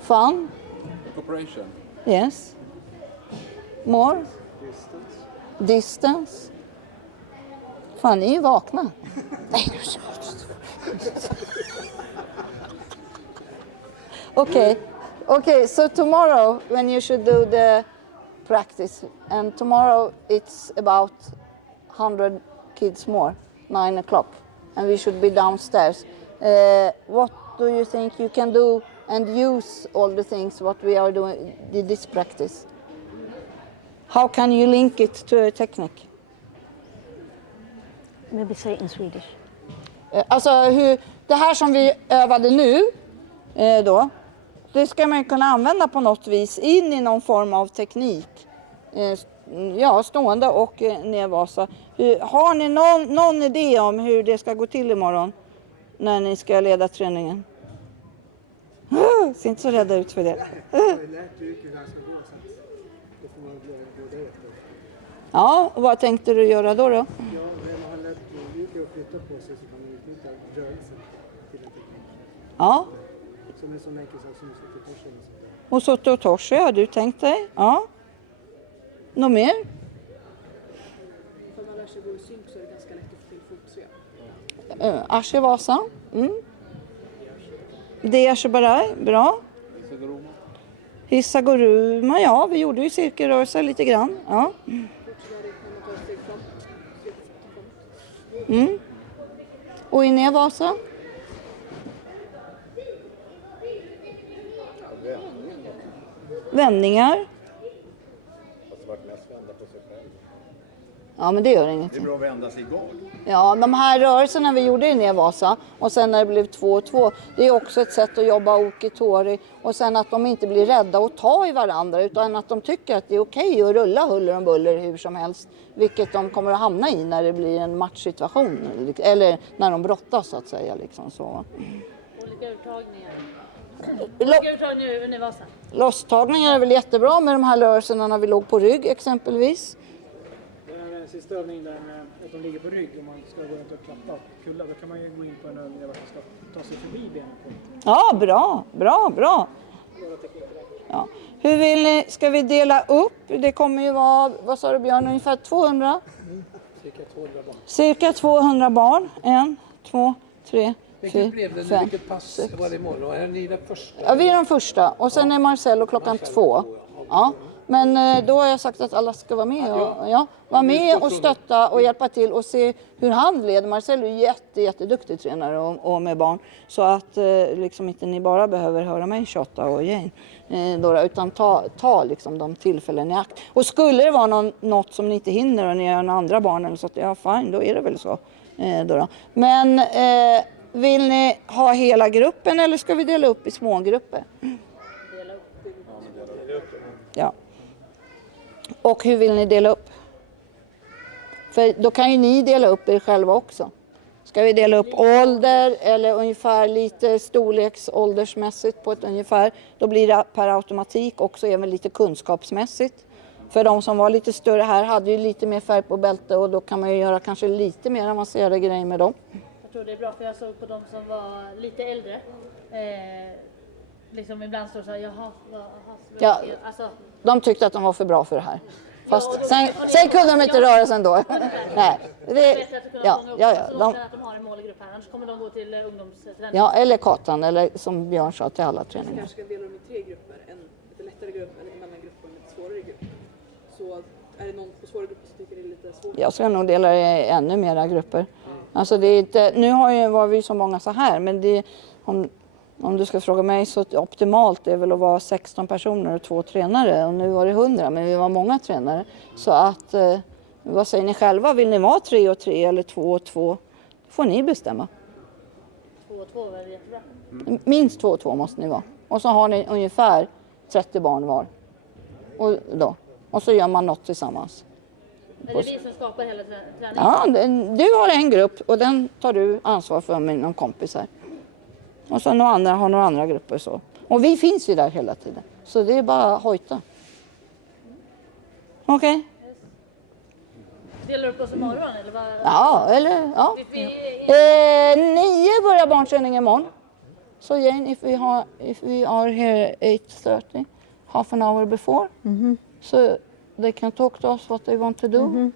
Fun? Cooperation. Yes. More? Distance. Fan, ni är vakna. Okay, so tomorrow when you should do the practice, and tomorrow it's about 100 kids more, 9 o'clock, and we should be downstairs. What do you think you can do and use all the things what we are doing this practice? How can you link it to a technique? Maybe say it in Swedish. Alltså det här som vi övade nu då, det ska man kunna använda på något vis in i någon form av teknik. Ja, stående och nedvasa. Har ni någon idé om hur det ska gå till imorgon när ni ska leda träningen? Ser inte så rädda ut för det. Ja, och vad tänkte du göra då? Ja, när man har lärt sig att flytta på sig så kan man utnyttja rörelsen till en teknik. Ja. Som en sån enkel sak som Soto Torsi. Och Soto Torsi har du tänkt dig? Ja. Något mer? Om man lär sig gå i synk så är det ganska lätt att få till fotsvep. Ashivasa. Deashabarai, bra. Hissaguruma, ja, vi gjorde ju cirkelrörelser lite grann. Ja. Och i Nevasa? Vändningar. Ja, men det gör inget. Det är bra att vända sig igång. Ja, de här rörelserna vi gjorde i Nevasa och sen när det blev 2-2, det är också ett sätt att jobba okitori och sen att de inte blir rädda att ta i varandra utan att de tycker att det är okej att rulla huller om buller hur som helst, vilket de kommer att hamna i när det blir en matchsituation eller när de brottas så att säga liksom så. Olika uttagningar i Nevasa. Losstagningar är väl jättebra med de här rörelserna när vi låg på rygg exempelvis. Den sista övningen där med att de ligger på rygg och man ska gå runt och klappa och kulla, då kan man ju gå in på en övning där man ska ta sig förbi benen på. Ja, bra. Ja. Hur vill ni, ska vi dela upp? Det kommer ju vara, vad sa du Björn, ungefär 200? Cirka 200 barn. Cirka 200 barn. 1, 2, 3, Vilket blev det? 5, Vilket pass var det imorgon? Är ni den första? Ja, vi är de första och sen är Marcello klockan 2. Ja. Men då har jag sagt att alla ska vara med och vara med och stötta och hjälpa till och se hur han leder. Marcello är jätteduktig tränare och med barn. Så att liksom inte ni bara behöver höra mig tjata och Jane. Utan ta liksom de tillfällen i akt. Och skulle det vara något som ni inte hinner och ni gör några andra barn eller så att ja fine, då är det väl så. Men vill ni ha hela gruppen eller ska vi dela upp i smågrupper? Ja. Och hur vill ni dela upp? För då kan ju ni dela upp er själva också. Ska vi dela upp ålder eller ungefär lite storleksåldersmässigt på ett ungefär. Då blir det per automatik också även lite kunskapsmässigt. För de som var lite större här hade ju lite mer färg på bälte och då kan man ju göra kanske lite mer avancerade grejer med dem. Jag tror det är bra för jag såg på de som var lite äldre. Liksom ibland står så här, Ja, alltså, de tyckte att de var för bra för det här. Fast sen kunde de inte röra sig ändå. Nej. Ja. Att de har en målgrupp här, annars kommer de gå till ungdomsträning. Ja, eller katan, eller som Björn sa till alla träningar. Man kanske ska dela dem i 3 grupper, en lite lättare grupp, en lite mellangrupp och en lite svårare grupp. Så är det någon på svårare grupp som tycker det är lite svårt? Jag ska nog dela det i ännu mera grupper. Alltså det är inte, nu var vi så många så här, men det, om du ska fråga mig så optimalt är väl att vara 16 personer och 2 tränare. Och nu var det 100, men vi var många tränare. Så att, vad säger ni själva? Vill ni vara 3 och 3 eller 2 och 2? Det får ni bestämma. 2 och 2 är jättebra. Minst 2 och 2 måste ni vara. Och så har ni ungefär 30 barn var. Och så gör man något tillsammans. Är det vi som skapar hela träningen? Ja, du har en grupp och den tar du ansvar för med någon kompisar. Och så några andra har några andra grupper så. Och vi finns ju där hela tiden. Så det är bara att hojta. Okej? Okay. Delar du upp oss imorgon eller vad? Ja, eller ja. 9 börjar barnträning imorgon. So Jane, if we are here 8:30, half an hour before, so they can talk to us what they want to do.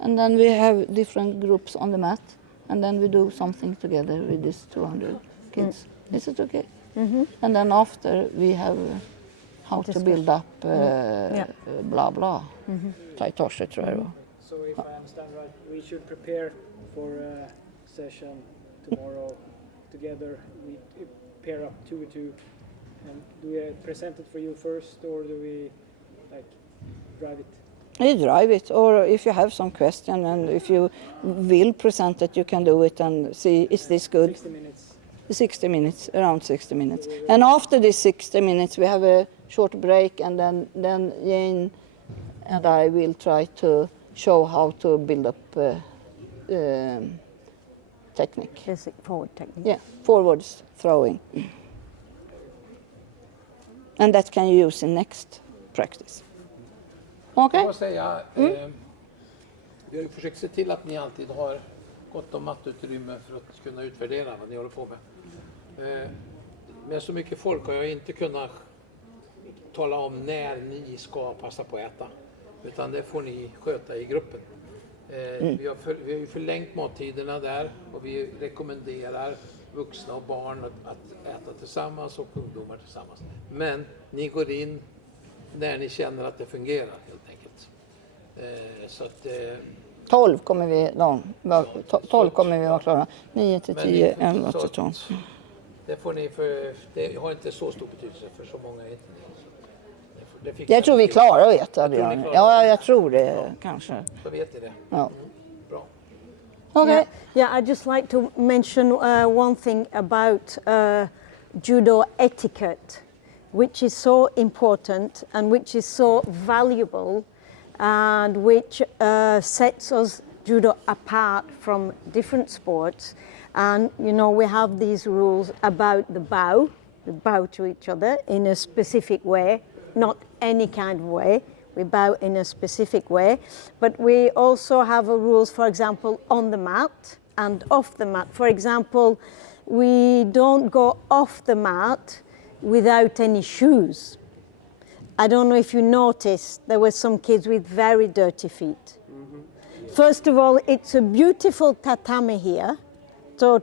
And then we have different groups on the mat, and then we do something together with these 200 kids. Is it okay? And then after we have how to build up blah blah. Taitorse, tror jag det var. So if I understand right, we should prepare for a session tomorrow together. We pair up 2 with 2. And do we present it for you first, or do we like drive it? You drive it, or if you have some question and if you will present it, you can do it and see, is this good? 60 minutes. 60 minutes, around 60 minutes. And after this 60 minutes, we have a short break, and then Jane and I will try to show how to build up technique. Basic forward technique. Yeah, forwards throwing. And that can you use in next practice. Okay? Jag måste säga, vi har ju försökt se till att ni alltid har gott om mattutrymme för att kunna utvärdera vad ni håller på med. Med så mycket folk har jag inte kunnat tala om när ni ska passa på att äta. Utan det får ni sköta i gruppen. Vi har ju förlängt mattiderna där och vi rekommenderar vuxna och barn att äta tillsammans och ungdomar tillsammans. Men ni går in när ni känner att det fungerar helt enkelt. Så att, 12 kommer vi vara klara. 9 till 10, 11 till 12. Det får ni det har inte så stor betydelse för så många. Jag tror vi klarar att äta, Björn. Ja, jag tror det kanske. Så vet ni det. Ja. Bra. Okay. Yeah, I'd just like to mention one thing about judo etiquette, which is so important and which is so valuable and which sets us judo apart from different sports. And, you know, we have these rules about the bow to each other in a specific way, not any kind of way. We bow in a specific way. But we also have rules, for example, on the mat and off the mat. For example, we don't go off the mat without any shoes. I don't know if you noticed, there were some kids with very dirty feet. First of all, it's a beautiful tatami here. So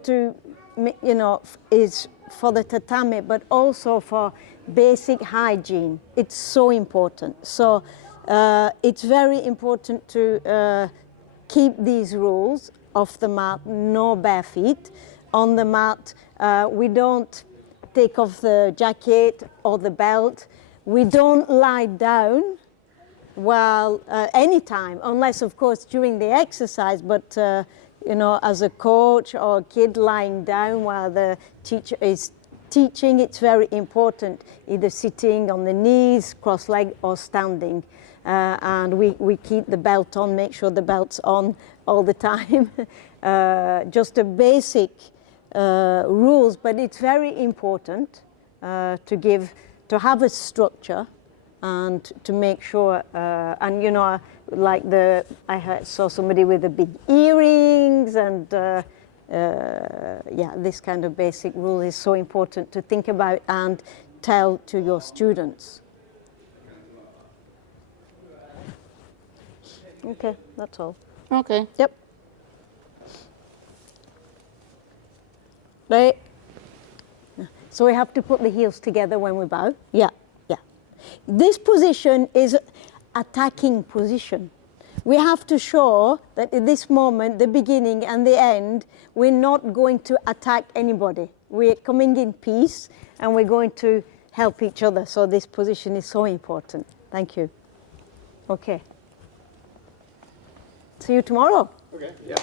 is for the tatami, but also for basic hygiene. It's so important. So it's very important to keep these rules off the mat, no bare feet. On the mat, we don't take off the jacket or the belt. We don't lie down while anytime, unless of course during the exercise, but as a coach or a kid lying down while the teacher is teaching, it's very important, either sitting on the knees, cross-legged or standing. And we keep the belt on, make sure the belt's on all the time. Just a basic rules, but it's very important to have a structure and to make sure, like I saw somebody with the big earrings and this kind of basic rule is so important to think about and tell to your students. Okay, that's all. Okay. Yep. Right. So we have to put the heels together when we bow. Yeah, yeah. This position is attacking position. We have to show that at this moment, the beginning and the end, we're not going to attack anybody. We're coming in peace and we're going to help each other. So this position is so important. Thank you. Okay. See you tomorrow. Okay. Yeah.